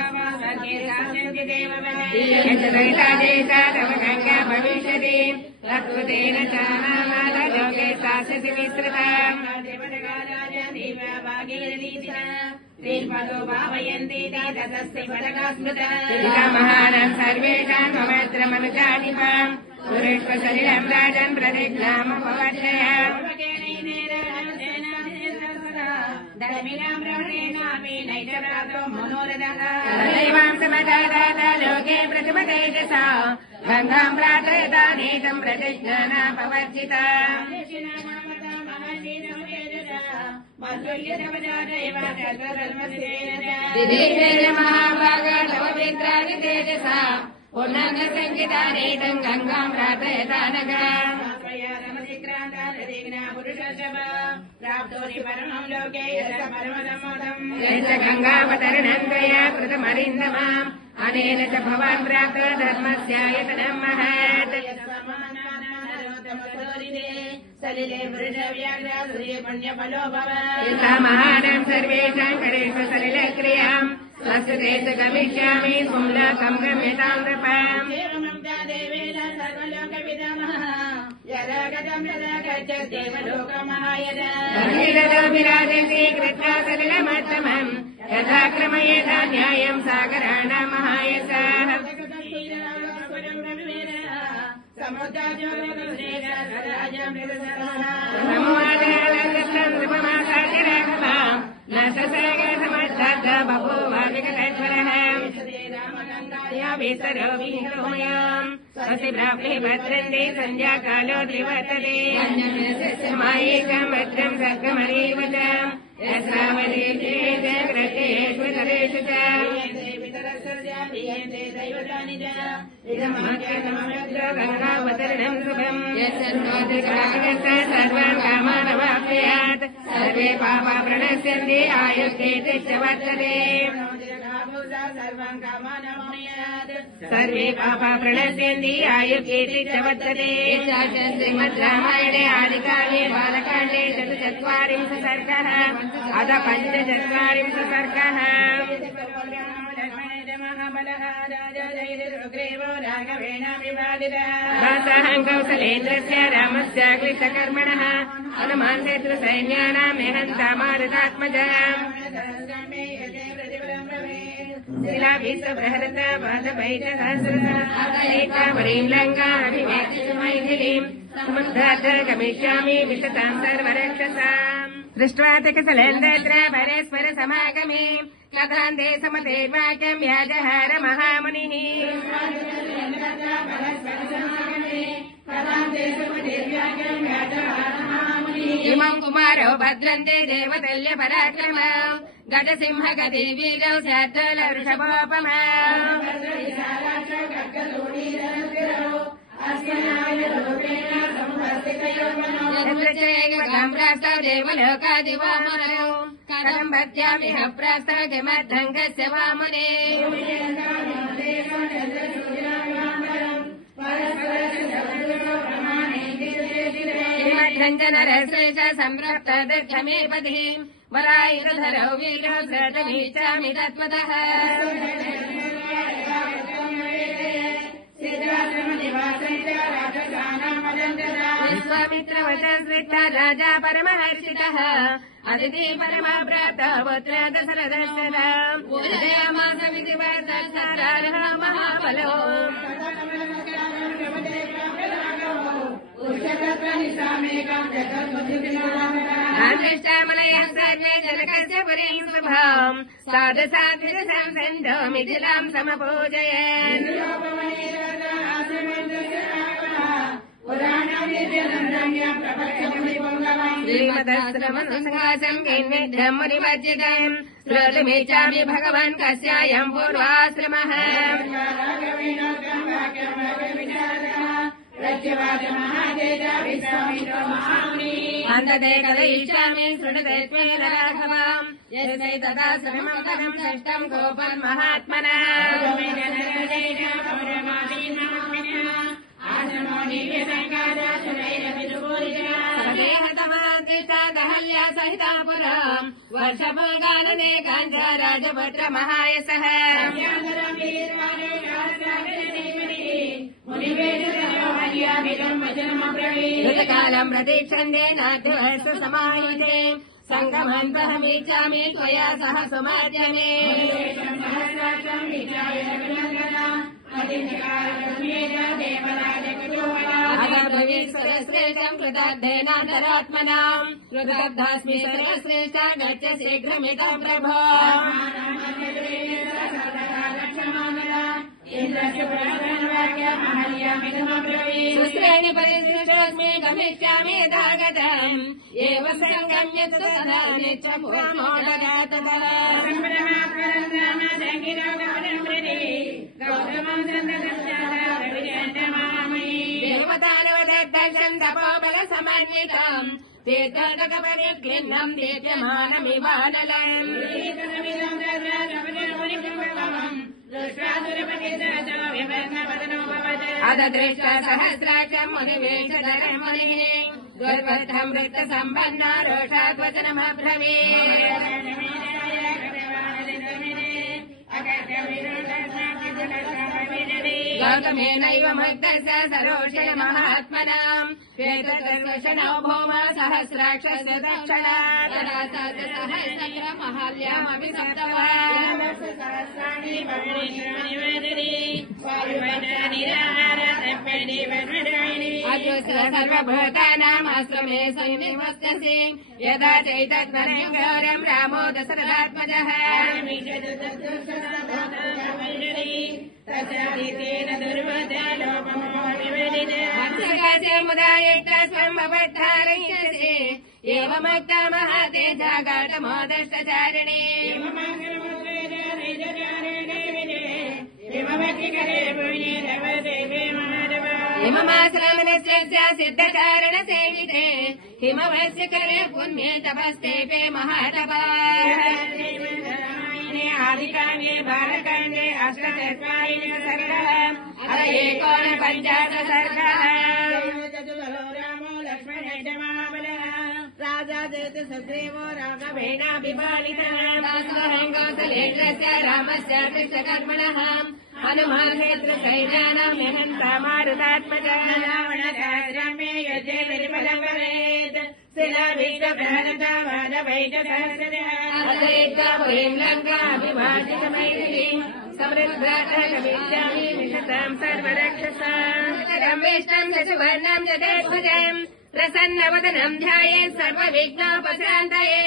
तव गङ्गा भविष्यति तत्कृतेन च लोके स्थास्यसि विस्तृता श्रीपदो भावयन्ति ततस्ते पदकास्मृता महानं सर्वेषां ममत्रमनुजानिपाम् पुरुष्पशरीरं राजन् प्रतिज्ञामपवर्षयाम् लोके प्रथमतेजसा गङ्गां प्रार्थयता नीतं प्रतिज्ञानापवर्जिता महाभागा तव पित्राणि तेजसा पुनर्नसङ्गिता नीतं गङ्गां प्रार्थयता नगाम् गङ्गावतरणं त्वया कृतमरिन्दमाम् अनेन च भवान् प्राप्तो धर्मस्यायतनं महत् महानं सर्वेषां करेषु सलिलक्रियाम् स्वस्य देश गमिष्यामि पुंलकं गम्यतां नृपाम् विराजन्ति कृत्वा सलिलमत्तमम् यथा क्रमयेता न्यायं सागराणां महायसाः न ससर्गसमर्थात् बभूवादिकतत्परः स्वसि प्राप्ते भद्रन्ते सन्ध्याकालो द्विवर्तते मायेकं भद्रं सर्गमरीव च यस्रावदेशेषु कृतेषु तरेषु च गङ्गावतरणं शुभम् सर्वान् कामानवाप्नुयात् सर्वे पापा प्रणश्यन्ति आयुर्गेते च वर्तते सर्वे पापा प्रणश्यन्ति आयुर्गेते च वर्तते श्रीमद् रामायणे आदिकाव्ये बालकाण्डे चतुश्चत्वारिंशः सर्गः अथ 45 सर्गः दासहं कौसलेन्द्रस्य रामस्य क्लिष्टकर्मणः हनुमान् शत्रुसैन्यानां निहन्ता मारुतात्मजम् शिलाभिसबृहरता बाधवैतसहस्रतावरीं लङ्कामभिवेक्षितुमैथिलीं समुद्धात्र गमिष्यामि विशतां सर्वरक्षसाम् दृष्ट्वा तकसलेन्द्रत्र परस्पर समागमे कथान्ते समतेर्वाक्यं व्याजहार महामुनिः इमं कुमारो भद्रन्ते देवतल्य पराक्रमौ गजसिंह गदे वीरौ शार्दूलवृषभोपमौ प्रास्तौ देवलोकादिवामनौ करं भद्यामिह प्रास्तौ किमर्थङ्गस्य वामने श्रीमद्रञ्जनरश्रेष सम्प्राप्त दक्षमे पदे वरायुधरौ वीरो श्रतमीच्छामि तत्त्वतः विश्वामित्रवच श्रेष्ठा राजा परमहर्षितः अदिति परमाप्राप्त पुत्र दशरथस्य उदयामास विधिवदर्शनः महाबलो दृष्टामलयः सर्वे जनकस्य पुरीं शुभाम् साधु साध्विरसंसन्धो मिथिलां समपूजयन् श्रीमदस्त्रमनुसंहासं किन्विद्धं मुनिवर्जितम् श्रोतुमिच्छामि भगवान् कस्यायं पूर्वाश्रमः अन्तते कथयिष्यामि शृणुते त्वेन राघवाम् यस्मै तथा श्रमकरं दष्टं गोपन् महात्मना दहल्या सहितापुरम् वर्षभोगानने काञ्चा राजपुत्र महायसः ऋतकालम् प्रतीक्षन्ते नाट्यवस्तु समायुते सङ्गमन्तहमिच्छामि त्वया सह सुमाद्यमे सर्वश्रेष्ठम् कृतार्थेनान्तरात्मनाम् कृतबद्धास्मि सर्वश्रेष्ठा गच्छ शीघ्रमिदं प्रभो सुश्रेणि परिसृष्टोऽस्मि गमिष्यामि यथागतम् एव सङ्गम्य सदा नित्यपूर्णोदगातः देवतानुवदर्दशम् तपोबलसमन्वितम् तीर्थोदकपरिक्लिन्नम् दीप्यमानमिवानलम् अदृष्टा सहस्राक्षम् मुनिवेशधरम् मुनिः दुर्बद्धम् वृत्तसम्पन्ना रोषाद्वचनमब्रवीत् गौतमेनैव मग्धस्य सरोषेण महात्मनाम् श्वेतकर्वशनौ भौम सहस्राक्षस्य दक्षिणा तदा सहस्रमहाल्यामपि अजुस्र सर्वभूतानामाश्रमे संनिवस्तसि यदा चैतन्यम् गौरम् रामो दशरथात्मजः मुदायित्वम्बद्धारयसे एवमक्ता महातेजा गौतमोदष्टचारिणे हिममाश्रमणस्य सिद्धचारणसेविते हिमवस्य करे पुण्ये तपस्तेपे महातपाः आदिकाण्डे बालकाण्डे अष्टचत्वारिंशः सर्गः अथ एकोनपञ्चाशत् सर्गः रामो लक्ष्मणेन महाबलः राजा जयति सुग्रीवो राघवेणाभिपालितः कौसलेन्द्रस्य रामस्य कृष्णकर्मणः हनुमानेत्रसैन्यानां यहन्ता मारुतात्मजः रावणराज्यमे युद्धे निर्मलं भवेत् शिलाभीष्टप्राणतावादवैकसहस्रः लङ्काभिभाषितमैथिलीम् समृद्धार्थगमिष्यामि विशतां सर्वरक्षसाम् विष्णुम् दशवर्णम् जगद्भुजम् प्रसन्नवदनम् ध्यायेत् सर्वविघ्नोपशान्तये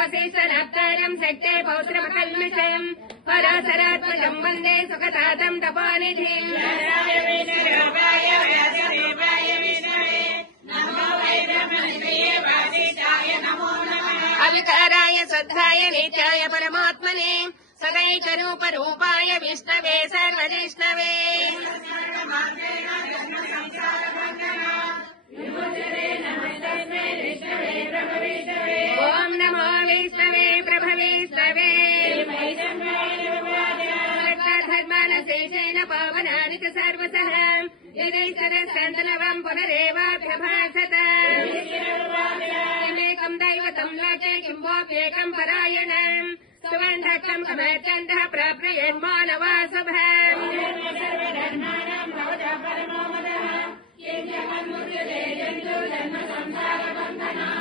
वसिष्ठनप्तारम् शक्ते पौत्रमकल्मषम् पराशरात्मजम् वन्दे सुखदातम् तपोनिधिम् अविकाराय शुद्धाय नित्याय परमात्मने सदैकरूपरूपाय विष्णवे सर्वजिष्णवे ॐ नमो विष्णवे प्रभविष्णवे धर्मानशेषेण पावनानि च सर्वशः यदैश्वरस्तन्तनवम् पुनरेवाभ्यभाषत किमेकम् दैवतम् लोके किं वोऽप्येकम् परायणम् सुवन्धकम् समर्चन्तः प्राप्नुयन्मानवा शुभम्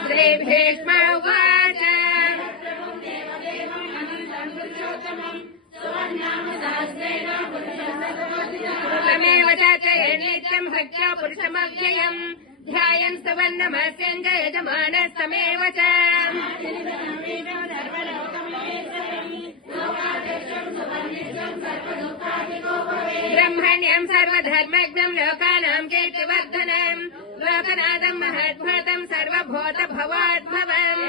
श्रीभीष्म उवाच तमेव चाचये नित्यम् भक्त्या पुरुषमव्ययम् ध्यायन् सुवर्णमस्यम् च यजमानस्तमेव च ब्रह्मण्यम् सर्वधर्मज्ञम् लोकानाम् कीर्तिवर्धनम् लोकनाथम् महद्भूतम् सर्वभूतभवाद्भवम्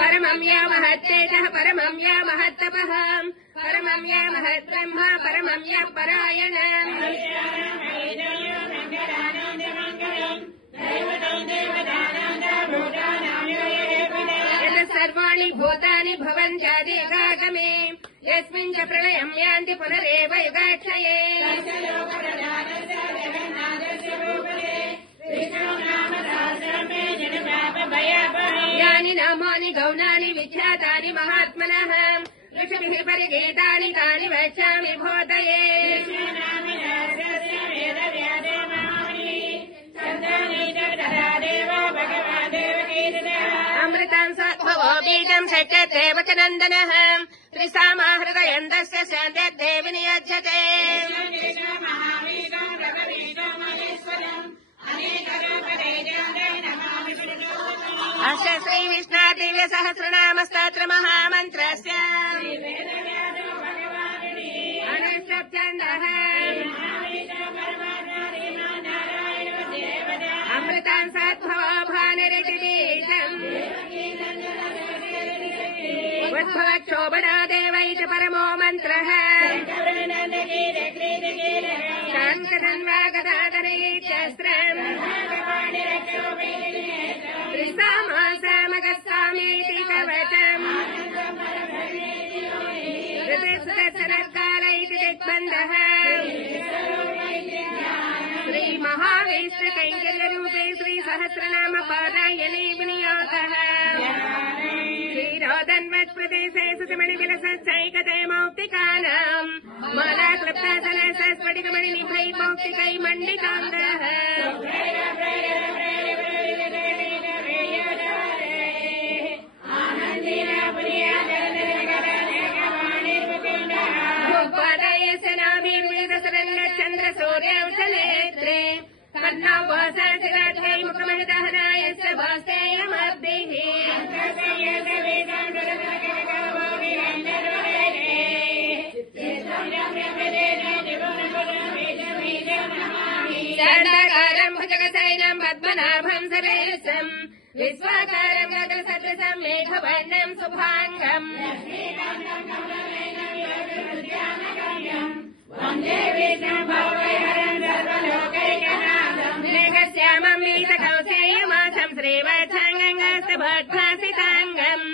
परमं या महत्तेजः परमं या महत्तपः परमं या महद्ब्रह्म परमं या परायणम् यत् सर्वाणि भूतानि भवन्त्यादिगागमे यस्मिन् च प्रलयं यान्ति पुनरेव युगाक्षये यानि नामानि गौणानि विख्यातानि महात्मनः ऋषिभिः परिगीतानि तानि वक्ष्यामि भूतये अमृतं सद्भवो बीजं शक्यते वचनन्दनः त्रिसामाहृदयन्तस्य सद्यद्धे विनियोज्यते अस्य श्रीविष्णुदिव्यसहस्रनामस्तोत्र महामन्त्रस्य अनष्टछन्दः अमृतं सद्भवो भानुरितिबीजम् उद्भवक्षोभणो देव इति परमो मन्त्रः शङ्खधन्वागदाधरैत्यस्त्रम् त्रिसामासामगस्वामीति कवचम् ऋतुसुदर्शनकाल इति दिग्बन्धः श्रीमहाविष्णुकैङ्कर्यरूपे श्रीसहस्रनाम पारायणे विनियोगः क्षीरोदन्वत्प्रदेशे सुतमणिविलसच्चैकते मौक्तिकानाम् मालाक्लृप्तासनसस्फटिकमणिनिभै मौक्तिकै मण्डिताङ्गः चन्द्रसूर्यौषनेत्रे कर्णावासाचिराध्यै मुखमहिदहनायस्य भास्तेयमब्धिः चण्डाकारं भुजगसैनं पद्मनाभं सरेशम् विश्वाकारं गगनसदृशं मेघवर्णं शुभाङ्गम् मेघश्यामं वीतकौशेयमासं श्रीवत्साङ्गस्तभट्भासिताङ्गम्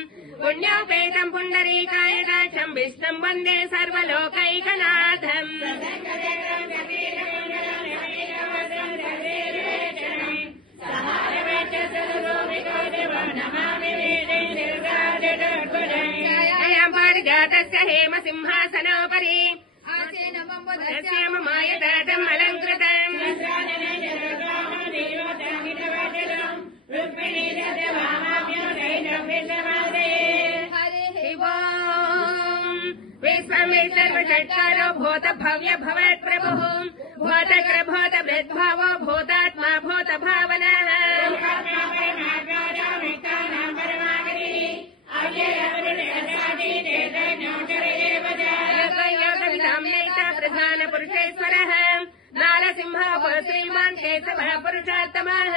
पुण्योपेतं पुण्डरीकायदाक्षं विष्णुं वन्दे सर्वलोकैकनाथम् अयं पारिजातस्य हेमसिंहासनोपरि मायदातम् अलङ्कृतम् विश्वमेश्वरषट्कारो भूत भव्य भवत् प्रभुः भूतकृभूत वृद्भावो भूतात्मा भूत भावनः प्रधान पुरुषेश्वरः नारसिंह श्रीमान् केशवः पुरुषोत्तमः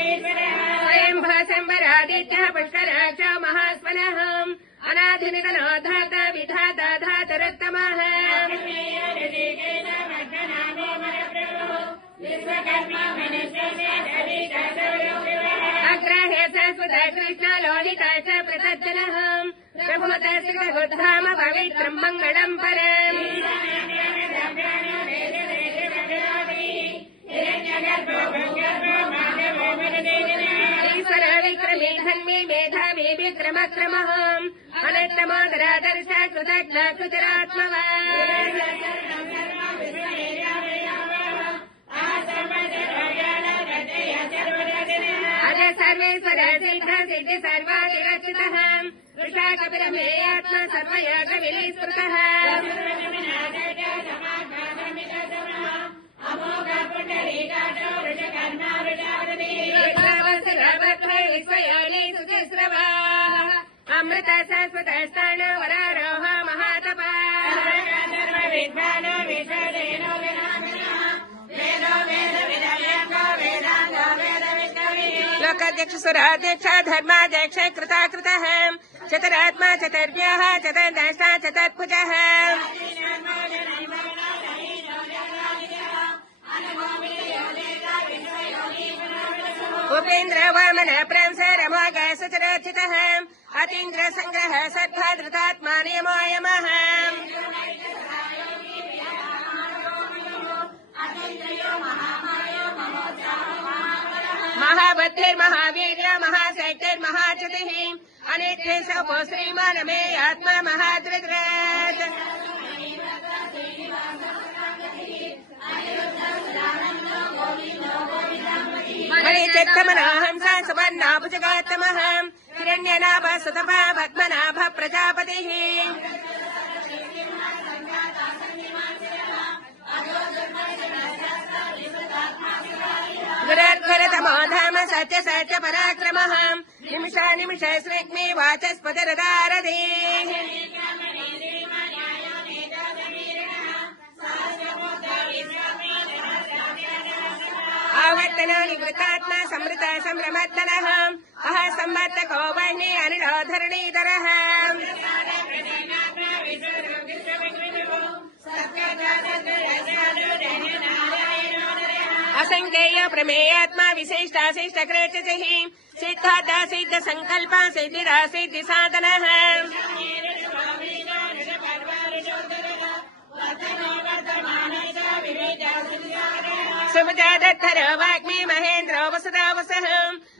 स्वयंभः शम्बरादित्यः पुष्कराक्ष महास्वनः अनाधिनिधनो धाता विधाता धातरोत्तमः अग्रहे सरस्वत कृष्ण लोलिता च प्रतज्जनः प्रभूत श्रीगुद्धाम पवित्रं मङ्गलं परम् ईश्वर विक्रमे धन्मे मेधावी विक्रमक्रमः अनन्तमोदरादर्श कृतज्ञ कृतरात्मवान् सर्वेश्वर सिद्ध सिद्धि सर्वादिरचितः वृषा कपिलमे आत्मा सर्वयोग विनिस्पृतः विश्वयोनि सुचिस्रवाः अमृत शाश्वत स्थान वरारोह महातपाः सर्वविद्वानो विषदेनो लोकाध्यक्ष सुराध्यक्ष धर्माध्यक्ष कृताकृतः चतुरात्मा चतुर्व्यः चतुर्दष्टा चतुर्भुजः उपेन्द्र वामन प्रेंस रमोग सुचरोचितः अतीन्द्र संग्रह सद्भाद्रतात्मा नियमोऽयमः महाबुद्धिर्महावीर्य महाशक्तिर्महाच्युतिः अनित्यसपो श्रीमानमे आत्मा महाधृतराज मणिचित्तमनाहंसा सुवर्णाभुजगौतमः हिरण्यनाभ सुतपा पद्मनाभ प्रजापतिः गुरुर्गुरुतमो धाम सत्य सत्य पराक्रमः निमिषा निमिष स्निग्मे वाचस्पतिरदारधीः आवर्तनो निवृत्तात्मा समृत संभ्रमत्तनः अह संवर्तको वह्नि अनिरोधरणीधरः असंख्येय प्रमेयात्मा विशिष्टाशिष्टकृतिः सिद्धार्थ सिद्ध संकल्प सिद्धिदा सिद्धि साधनः सुभजादत्तर वाग्मी महेन्द्रो वसुदावसः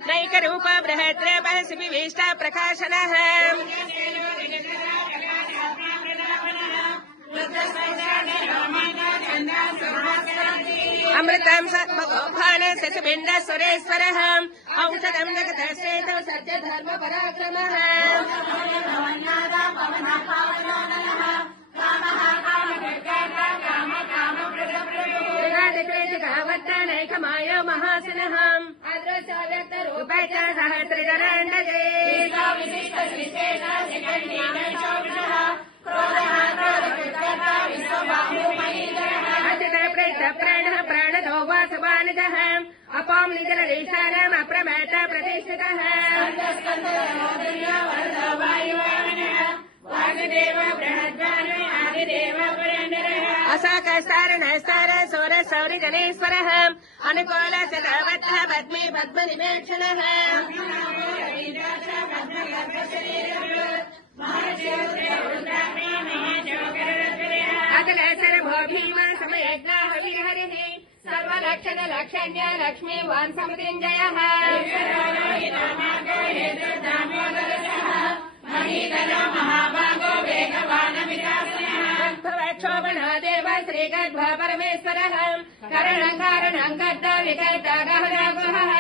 नैकरूप बृहद्रवः शिविष्ट प्रकाशनः अमृतं सत्मगोपान शशिबिण्ड सुरेश्वरः औषधं जगतश्रेतो सत्य धर्म पराक्रमः नैकमायो महासनः अदृश्यव्यक्तरूपैः सहस्रधराण्डजे प्राणः प्राणदो वासवानजः अपां निजलदेशानाम् अप्रमेत प्रतिष्ठितः असाकस्तारणस्तार सौर सौरि गणेश्वरः अनुकूल सदावत्तः पद्मे पद्मनिवेक्षणः अखिलेश्वर भो भीम समयज्ञाः विहरिः सर्वलक्षण लक्षण्य लक्ष्मीवान् समृतिञ्जयः क्षोभणादेव श्रीगर्भ परमेश्वरः करणं कारणं कर्ता विकर्ता गहनागुहः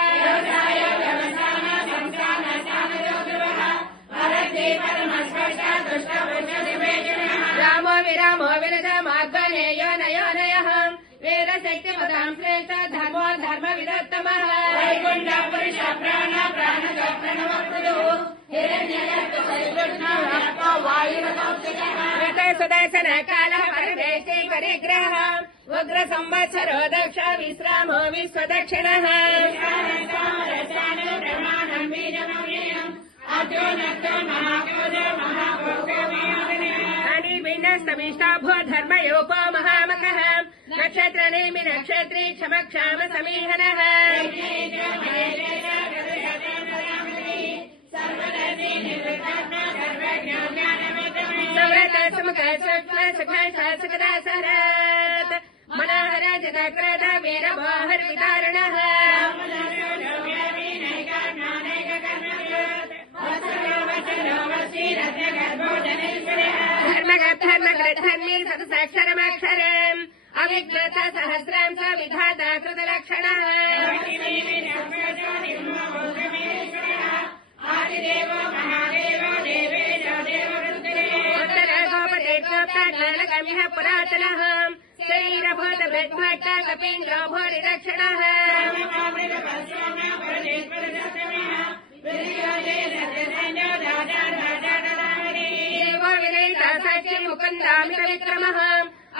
रामो विरामो विरजमार्गनेयो नयोनयः वीरशक्तिपदां श्रेष्ठ धर्मो धर्म विदत्तमः वैकुण्ठ पुरुष प्राण प्राणग प्रणवप्रदो सुदर्शन कालः परिवेष्टि परिग्रहः उग्र संवत्सरो दक्ष विश्रामो विश्वदक्षिणः अनिबिण्डस्तमिष्टाभो धर्मयोपो महामकः नक्षत्रनेमि नक्षत्री क्षमक्षाम समीहनः सव्रत सुमुख सूक्ष्म सुख शासकदासरत् मनोहर जगक्रद वीरबोहर विदारणः धर्मगर्धर्मी सदसाक्षरमक्षरम् अविघ्नत सहस्रांश विधाता कृतलक्षणः उत्तरगोपदेशोक्ताज्ञानगम्यः पुरातनः शरीरभूत ब्रह्मट्ट कपीन्द्रो भूरिदक्षिणः देवो विनयिता सख्य मुकुन्दामित विक्रमः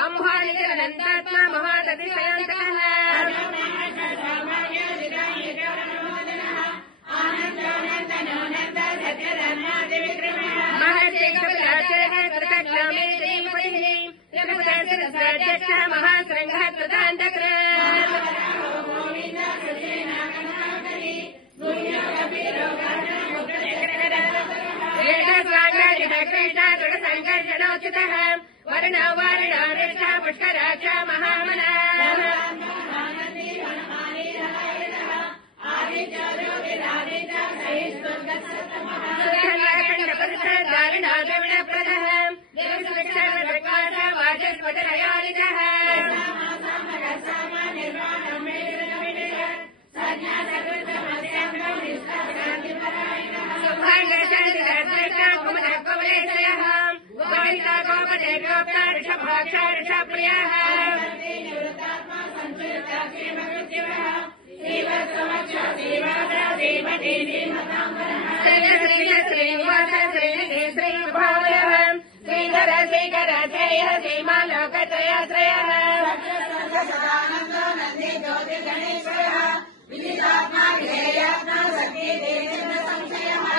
अम्भानिकरनन्दात्मा महादतिशयन्तकः महर्षिकपिलाचरः कृतज्ञामे देवपतिः त्रिपुरसहस्राध्यक्ष महासङ्घः कृतान्तकृत् क्रीडा दृढसङ्कर्षणोचितः वर्णवारिणारिष्ठा पुष्कराक्षा महामना श्रीनिवास श्रीनिधि श्रीभावनः श्रीधर श्रीकर जय श्रीमालोकत्रयाश्रयः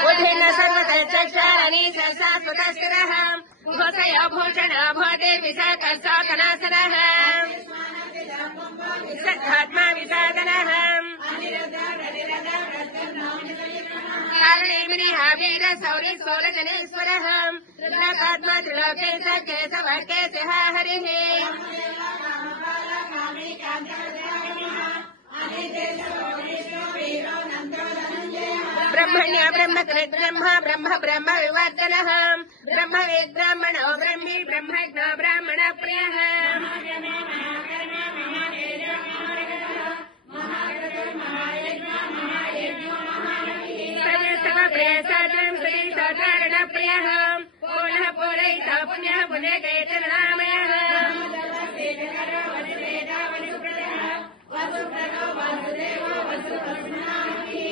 उद्भिन्न सर्वतश्चक्षानि शाश्वतस्थिरः भूषय भूषण भूते विशाखसाकनासनः सद्धात्मा विसादनः कारणेमिनिः वीर सौरि स्थूलजनेश्वरः त्रिलोकात्मा त्रिलोके केशव केशः हरिः ब्रह्मण्य ब्रह्मकृत् ब्रह्म ब्रह्म ब्रह्म विवर्तनः ब्रह्मवेद् ब्राह्मणो ब्रह्मी ब्रह्मज्ञो ब्राह्मण प्रियः सदारण प्रियः पूर्णः पूरयिता पुण्यः पुण्यकेतनामयः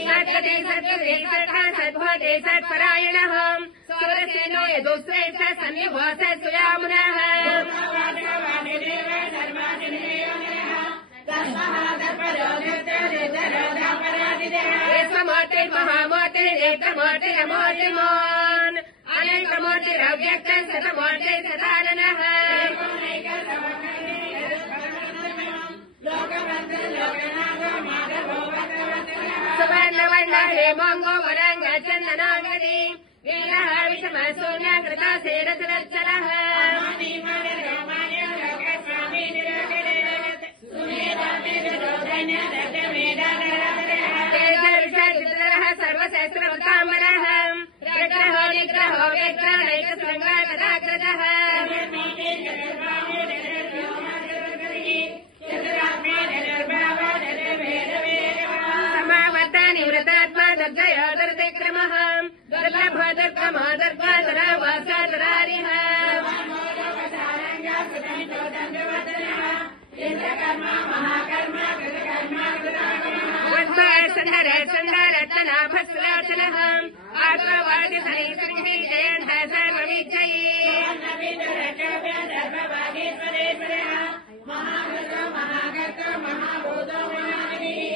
सत्कते सत्कते सत्ता सद्भवते सत्परायणः सुरसेनो यदुश्रेष्ठ सन्निभो सत्सुयामुनः एकमूर्तिर्महामूर्तिर्नेत्रमूर्तिरमूर्तिमान् अनेकमूर्तिरव्यक्तम् शतमूर्तिर्शताननः सुवर्णवर्ण हेमाङ्गो वराङ्ग चन्दनाङ्गदी वीरः विषमशून्यकृता सेरसरत्सरः सर्वशस्त्रवृताम्बरः प्रग्रहो निग्रहो व्यग्राणैकशृङ्गाकराग्रजः समावर्तानिवृतात्मा दुर्गयो दुर्विक्रमः दुर्लभो दुर्गमो दुर्गाधरा वासाधरारिः सुंदर सुंदरत्नाभस्वचनः आत्मवादि हरिसंहि जयन्त सर्वविजयी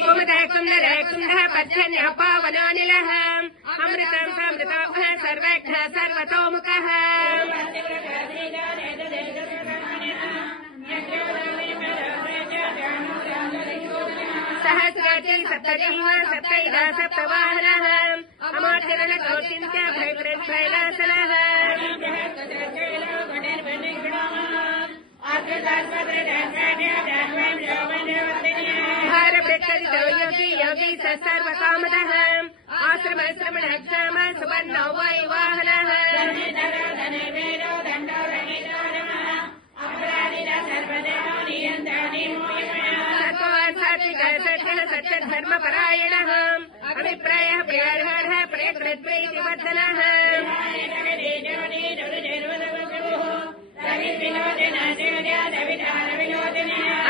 कुमुदः कुन्दर कुन्दः पद्मन्यः पावनोऽनिलः अमृतं समृतोः सर्वज्ञः सर्वतोमुखः सहस्राति सप्तजिह्वा सप्तैधा सप्तवाहनः अमोर्जनकौचिन्त्य भैलासनः भारवृत्तरितो योगी योगी स सर्वकामदः आश्रमश्रमणक्षाम सुवर्णो वायुवाहनः सत्यधर्मपरायणः अभिप्रायः प्रियार्हः प्रियकृत्प्रीतिवर्धनः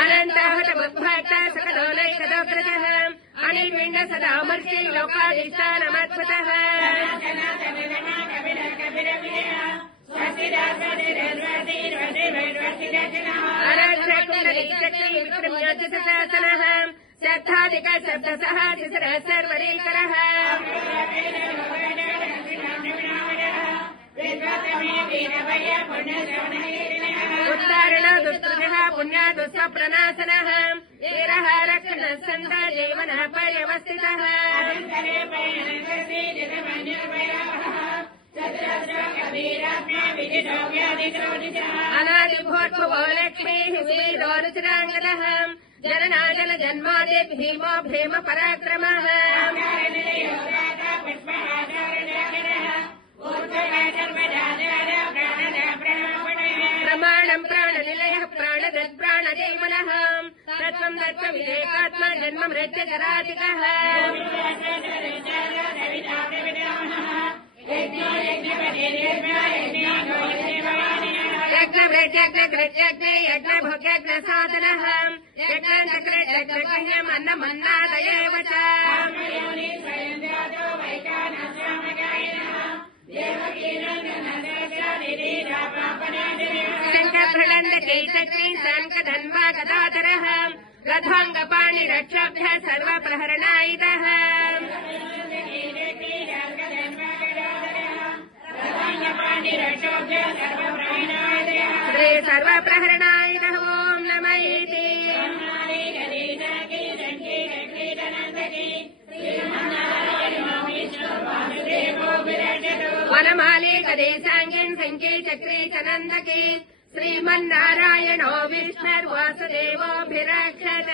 अनन्ताहतमुद्भक्ता सकलोलैकदोग्रजः अनिर्विण्ण सदामर्षि लोकाधिष्ठानमद्भुतः अनर्थकुण्डलीचक्रीविक्रम्योज्जशासनः श्रद्धाधिक शब्दसः शिशिरः सर्वरीकरः उत्तारण दुष्कृतः पुण्यादुःस्वप्रनाशनः वीरः रक्षणः सन्धा जीवनः पर्यवस्थितः अनादिभूर्भुवो लक्ष्मीः सुवीरोरुचिराङ्गदः जननाजन जन्मादि भीमो भीम पराक्रमः प्रमाणं प्राणनिलयः प्राणदत् प्राणजीवनः तत्त्वं तत्त्वविवेकात्मा जन्म मृत्य जराधिकः यज्ञभोग्यज्ञसाधनः यज्ञचक्रे यज्ञगह्यम् अन्नमन्नादयेव च गृह्णन्दचैचक्रीं शङ्खधन्वा गदाधरः रथाङ्गपाणिरक्षाभ्यः सर्वप्रहरणायुधः श्री सर्वप्रहरणायुधः ॐ नमः इति वनमाली गदेशाङ्गिन् शङ्खे चक्रे च नन्दके श्रीमन्नारायणो विष्णुर्वासुदेवोऽभिरक्षत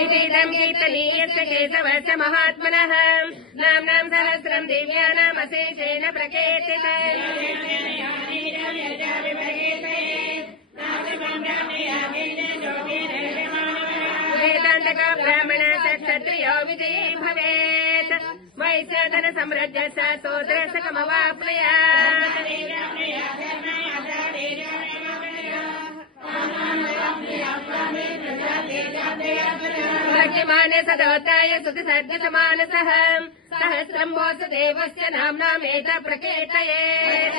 इतीदं कीर्तनीयस्य केशवस्य महात्मनः नाम्नां सहस्रं दिव्यानामशेषेण प्रकीर्तितम् वेदान्तक ब्राह्मण क्षत्रियो विजयी भवेत् वैश्यधन समृद्ध स शूद्रसकमवाप्नुयात् भक्तिमान् सदोताय सुखसद्गसमानसः सहस्रं वासुदेवस्य नाम्नामेत प्रकीर्तयेत्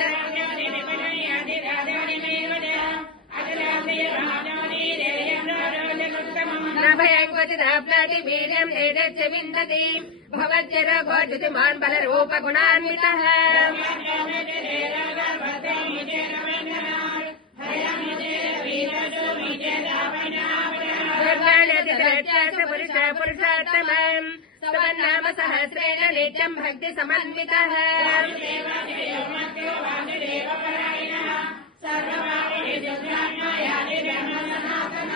न भयं क्वचिदाप्नाति वीर्यं एतच्च विन्दति भवत्यरघोद्युतिमान् बलरूपगुणान्वितः पुरुषोत्तमम् स्तवन्नाम सहस्रेण नित्यं भक्तिसमन्वितः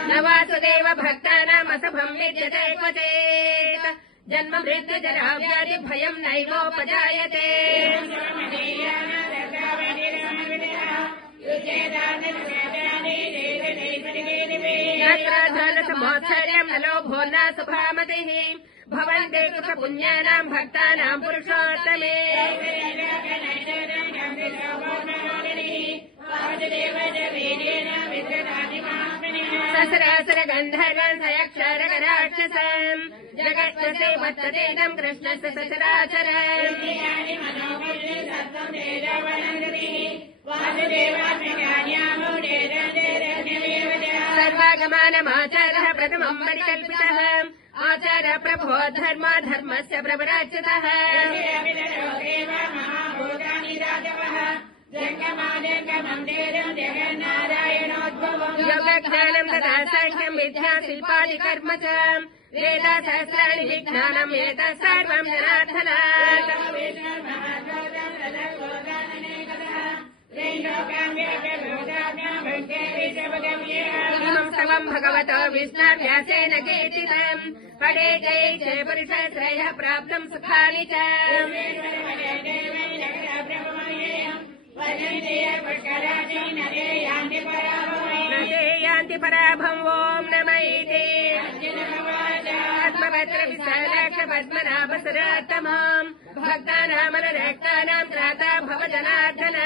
न वासुदेव भक्तानामसभं विद्यते क्वचित् जन्म मृत्युजरा व्याधि भयं नैवोपजायते यत्र धनसमोत्सर्यं न लोभो न सुभामतिः भवन्ते कृतपुण्यानां भक्तानां पुरुषोत्तमे ससरासर गन्धर्वं सयक्षरगराक्षसं जगत्वसे वत्तदेदं कृष्णस्य ससराचरम् सर्वागमानमाचारः प्रथमं परिकल्पितः आचार प्रभो धर्मा धर्मस्य प्रवराच्युतः योगज्ञानं तथा साङ्ख्यं विद्या शिल्पादि कर्म च वेद सहस्राणि विज्ञानं एतत् सर्वं जनार्दनात् इमं स्तवं भगवतो विष्णुर्व्यासेन कीर्तितम् पठे जये पुरुषश्रेयः प्राप्तं सुखानि च न ते यान्ति पराभं ॐ नमः इति पद्मनाभसुरोत्तमाम् भक्तानामनुरक्तानां त्राता भवजनार्दन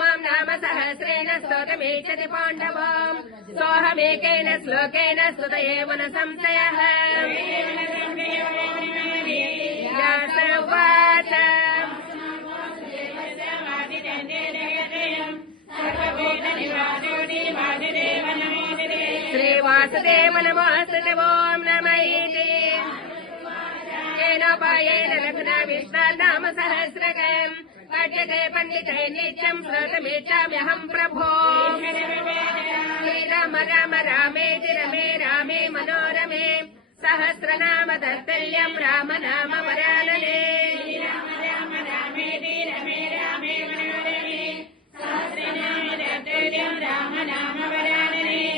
मां नाम सहस्रेण स्तोत्रमेच्छति पाण्डवाम् सोऽहमेकेन श्लोकेन स्तुत एव न संशयः व्यास उवाच श्रीवासुदेव नमोऽस्तुते ॐ नमः इति येनोपायेन लघुना विष्णुर्नाम सहस्रकम् पठ्यते पण्डितैः नित्यं श्रोतुमिच्छाम्यहं प्रभो श्रीराम राम रामेति रमे रामे मनोरमे सहस्रनाम तत्तुल्यं राम नाम वरानने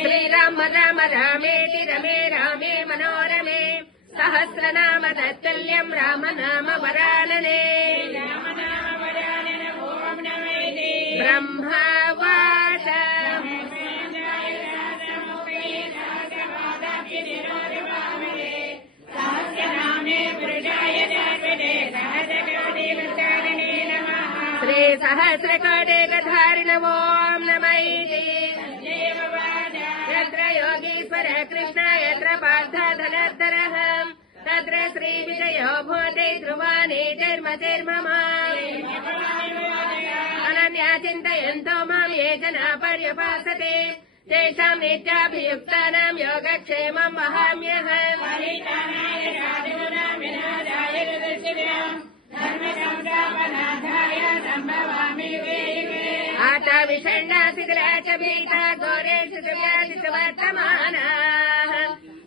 श्रीराम राम रामेति रमे रामे मनोरमे सहस्रनाम तत्तुल्यं राम नाम वरानने ब्रह्मवाच श्री सहस्रकोटिगधारिण ॐ नमः इति यत्र योगीश्वर कृष्ण यत्र पार्थ धनर्धरः तत्र श्रीविजयो भूते ध्रुवानि धर्मधर्मम अनन्या चिन्तयन्तो मां ये जना पर्यपासते तेषां नित्याभियुक्तानां योगक्षेमं वहाम्यहम् आता विषण्णा शिथिला च भीता घोरेषु च व्याधिषु वर्तमानाः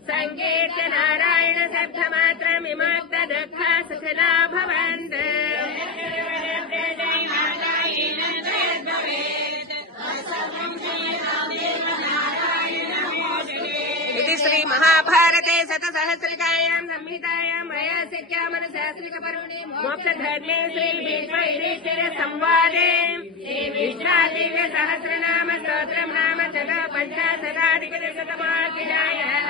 सङ्कीर्त्य नारायण शब्दमात्रमिमाक्त दुःखा सुखिना भवन्तु इति श्री महाभारते शतसहस्रिकायां संहितायां वैयासिक्यामनुशास्त्रिकपर्वणि मोक्षधर्मे श्री भीष्मयुधिष्ठिर संवादे विष्णादिव्य सहस्रनाम स्तोत्रं नाम चतुःपञ्चाशदाधिकशतमाध्यायः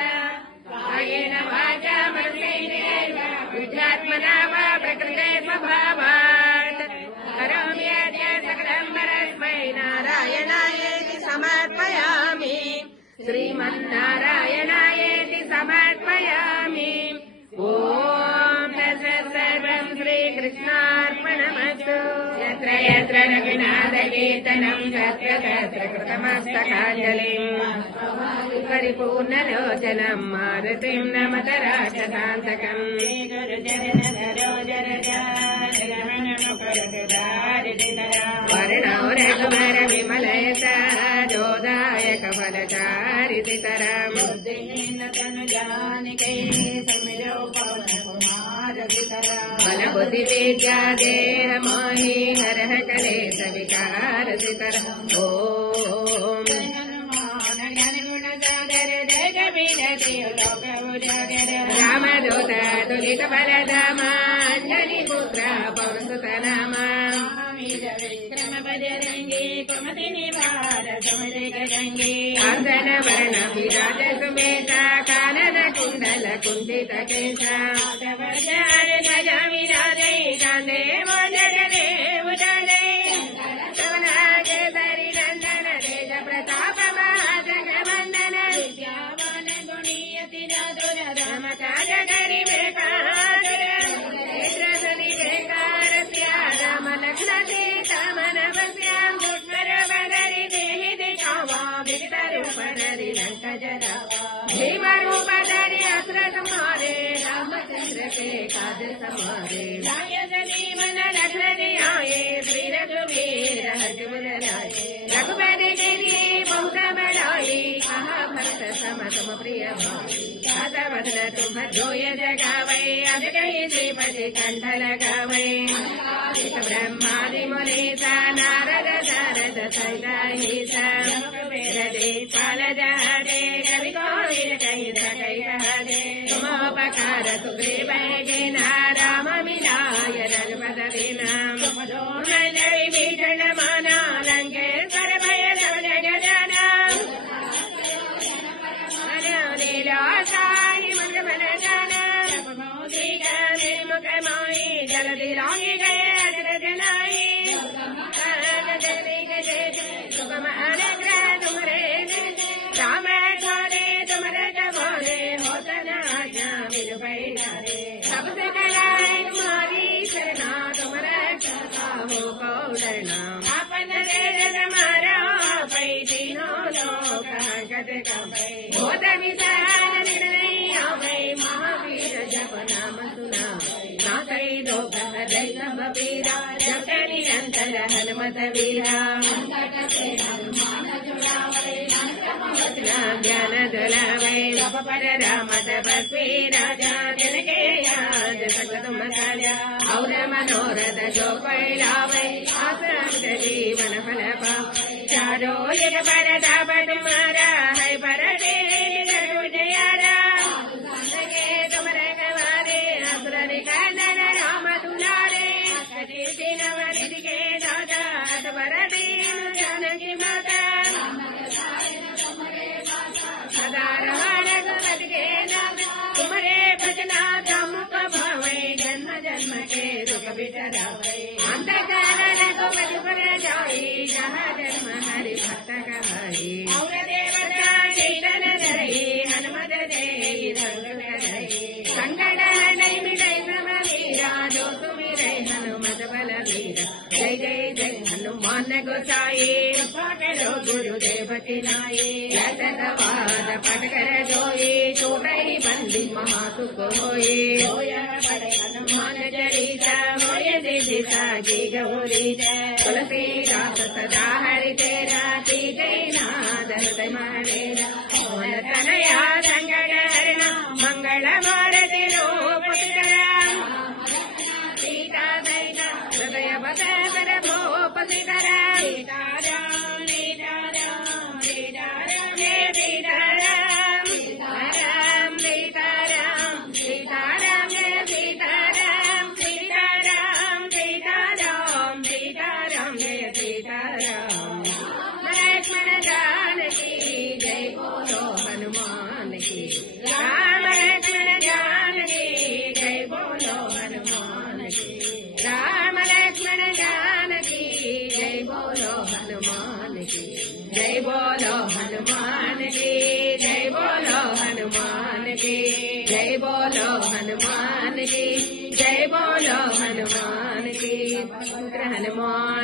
कायेन वाचा मनसेनैव बुद्ध्यात्मना वा प्रकृते स्वभावात् करोमि अद्य सकलं परस्मै नारायणायेति समर्पयामि श्रीमन्नारायणायेति समर्पयामि ॐ तत्सत् सर्वं श्रीकृष्णार्पणमस्तु यत्र यत्र रघुनाथकीर्तनं तत्र तत्र कृतमस्तकाञ्जलिम् परिपूर्णलोचनं मारुतिं नमत राक्षसान्तकम् वर्णो रघुवर विमलयत जोदायक फलचारितरम् बलबुद्धिविद्या देह मोहि हरः कलेश विकारसितरम् ॐ रामदूत तुलित बलधामाञ्जलि पुत्र पवनसुतनाम विक्रम बजरंगी कुमति निवार समरे गजंगी अर्धन वर्ण विराज सुमेधा कानन कुंडल कुंडित केशा ध्वज विराजै कांदे मोदगदे उदले केसरी नंदन तेज प्रताप महाजगवंदन विद्यावान गुणीयति चातुर राम काज करिबे कातुर नेत्रसुनि बेकारस्य राम लक्ष्मण सीता मनवस्यां दुष्कर बदरि देहि दिखावा विकटरूपधरि लंक जरावा भीम रूप धरि असुर संहारे रामचंद्र के काज समारे लाय जीवन लक्ष्मण आये श्री रघुवीर हर्षुर लाये रघुपति के लिए बहुत बड़ाई कहा भरत सम तुम प्रिय भाई दाता वदन तुम जोय जगावै अब कहीं श्रीपति कंठ लगावै ब्रह्मादि मुनीसा नारद शारद सहिता वेदे पाल जादे कवि कोविद कही सकई दे तुमोपकार सुग्रीव के राम मिलाय रघुपत नाम मंजरी भीषण माना लंकेश्वर भय सब जग जाना लीलासारी मन बन जाना मोदी गए मुख माई जल्दी लागे गए अजर जलाई सुगम अनुग्रह तुम्हारे राम छोरे तुम्हारे जबोरे होता न आजा मिल पैरे सबसे कराए तुम्हारी शरणा तुम्हारा हो कौड़ना अपन देश तुम्हारा पै तीनों लोग गद गए होत विशाल निर्णय आवै महावीर जप नाम सुना ना कई लोग हृदय सब पीरा जप निरंतर हनुमत वीरा ज्ञान दुलावै पर राम तपस्वी राजा जन के याद सक तुम साजा और मनोरथ जो पैलावै आश्रम जीवन फल पावै चारो एक पर ताप तुम्हारा है पर जयारा तुम रखवारे असुर निकंदन राम दुलारे नवनिधि के दादा पर दीन जानकी माता सदा रघुपति के नाम तुम्हारे भजना मुख भावै जन्म जन्म के दुख बिसरावै अंत काल रघुपति पर जाई जहाँ जन्म हरि भक्त कहाई और देवता साई पाटलो गुरुदेव की नाई यशवाद पटकर जोई चोरई बंदी महासुख होई पड़े हनुमान चलीसा मोय सिद्धि साची गौरी तुलसीदास सदा हरि तेरा की जय नाद हृदय तनया संगण हरण मंगल मारति रूप सीता दैता हृदय बदर भूप सीताराम सीताराम सीताराम सीताराम सीताराम सीताराम सीताराम सीताराम सीताराम सीताराम सीताराम सीताराम जय सीताराम लक्ष्मण जानकी जय बोलो हनुमान की राम लक्ष्मण जानकी जय बोलो हनुमान की राम लक्ष्मण जानकी जय बोलो हनुमान की जय बोलो हनुमान की जय बोलो हनुमान की जय बोलो हनुमान की जय बोलो हनुमान की हनुमान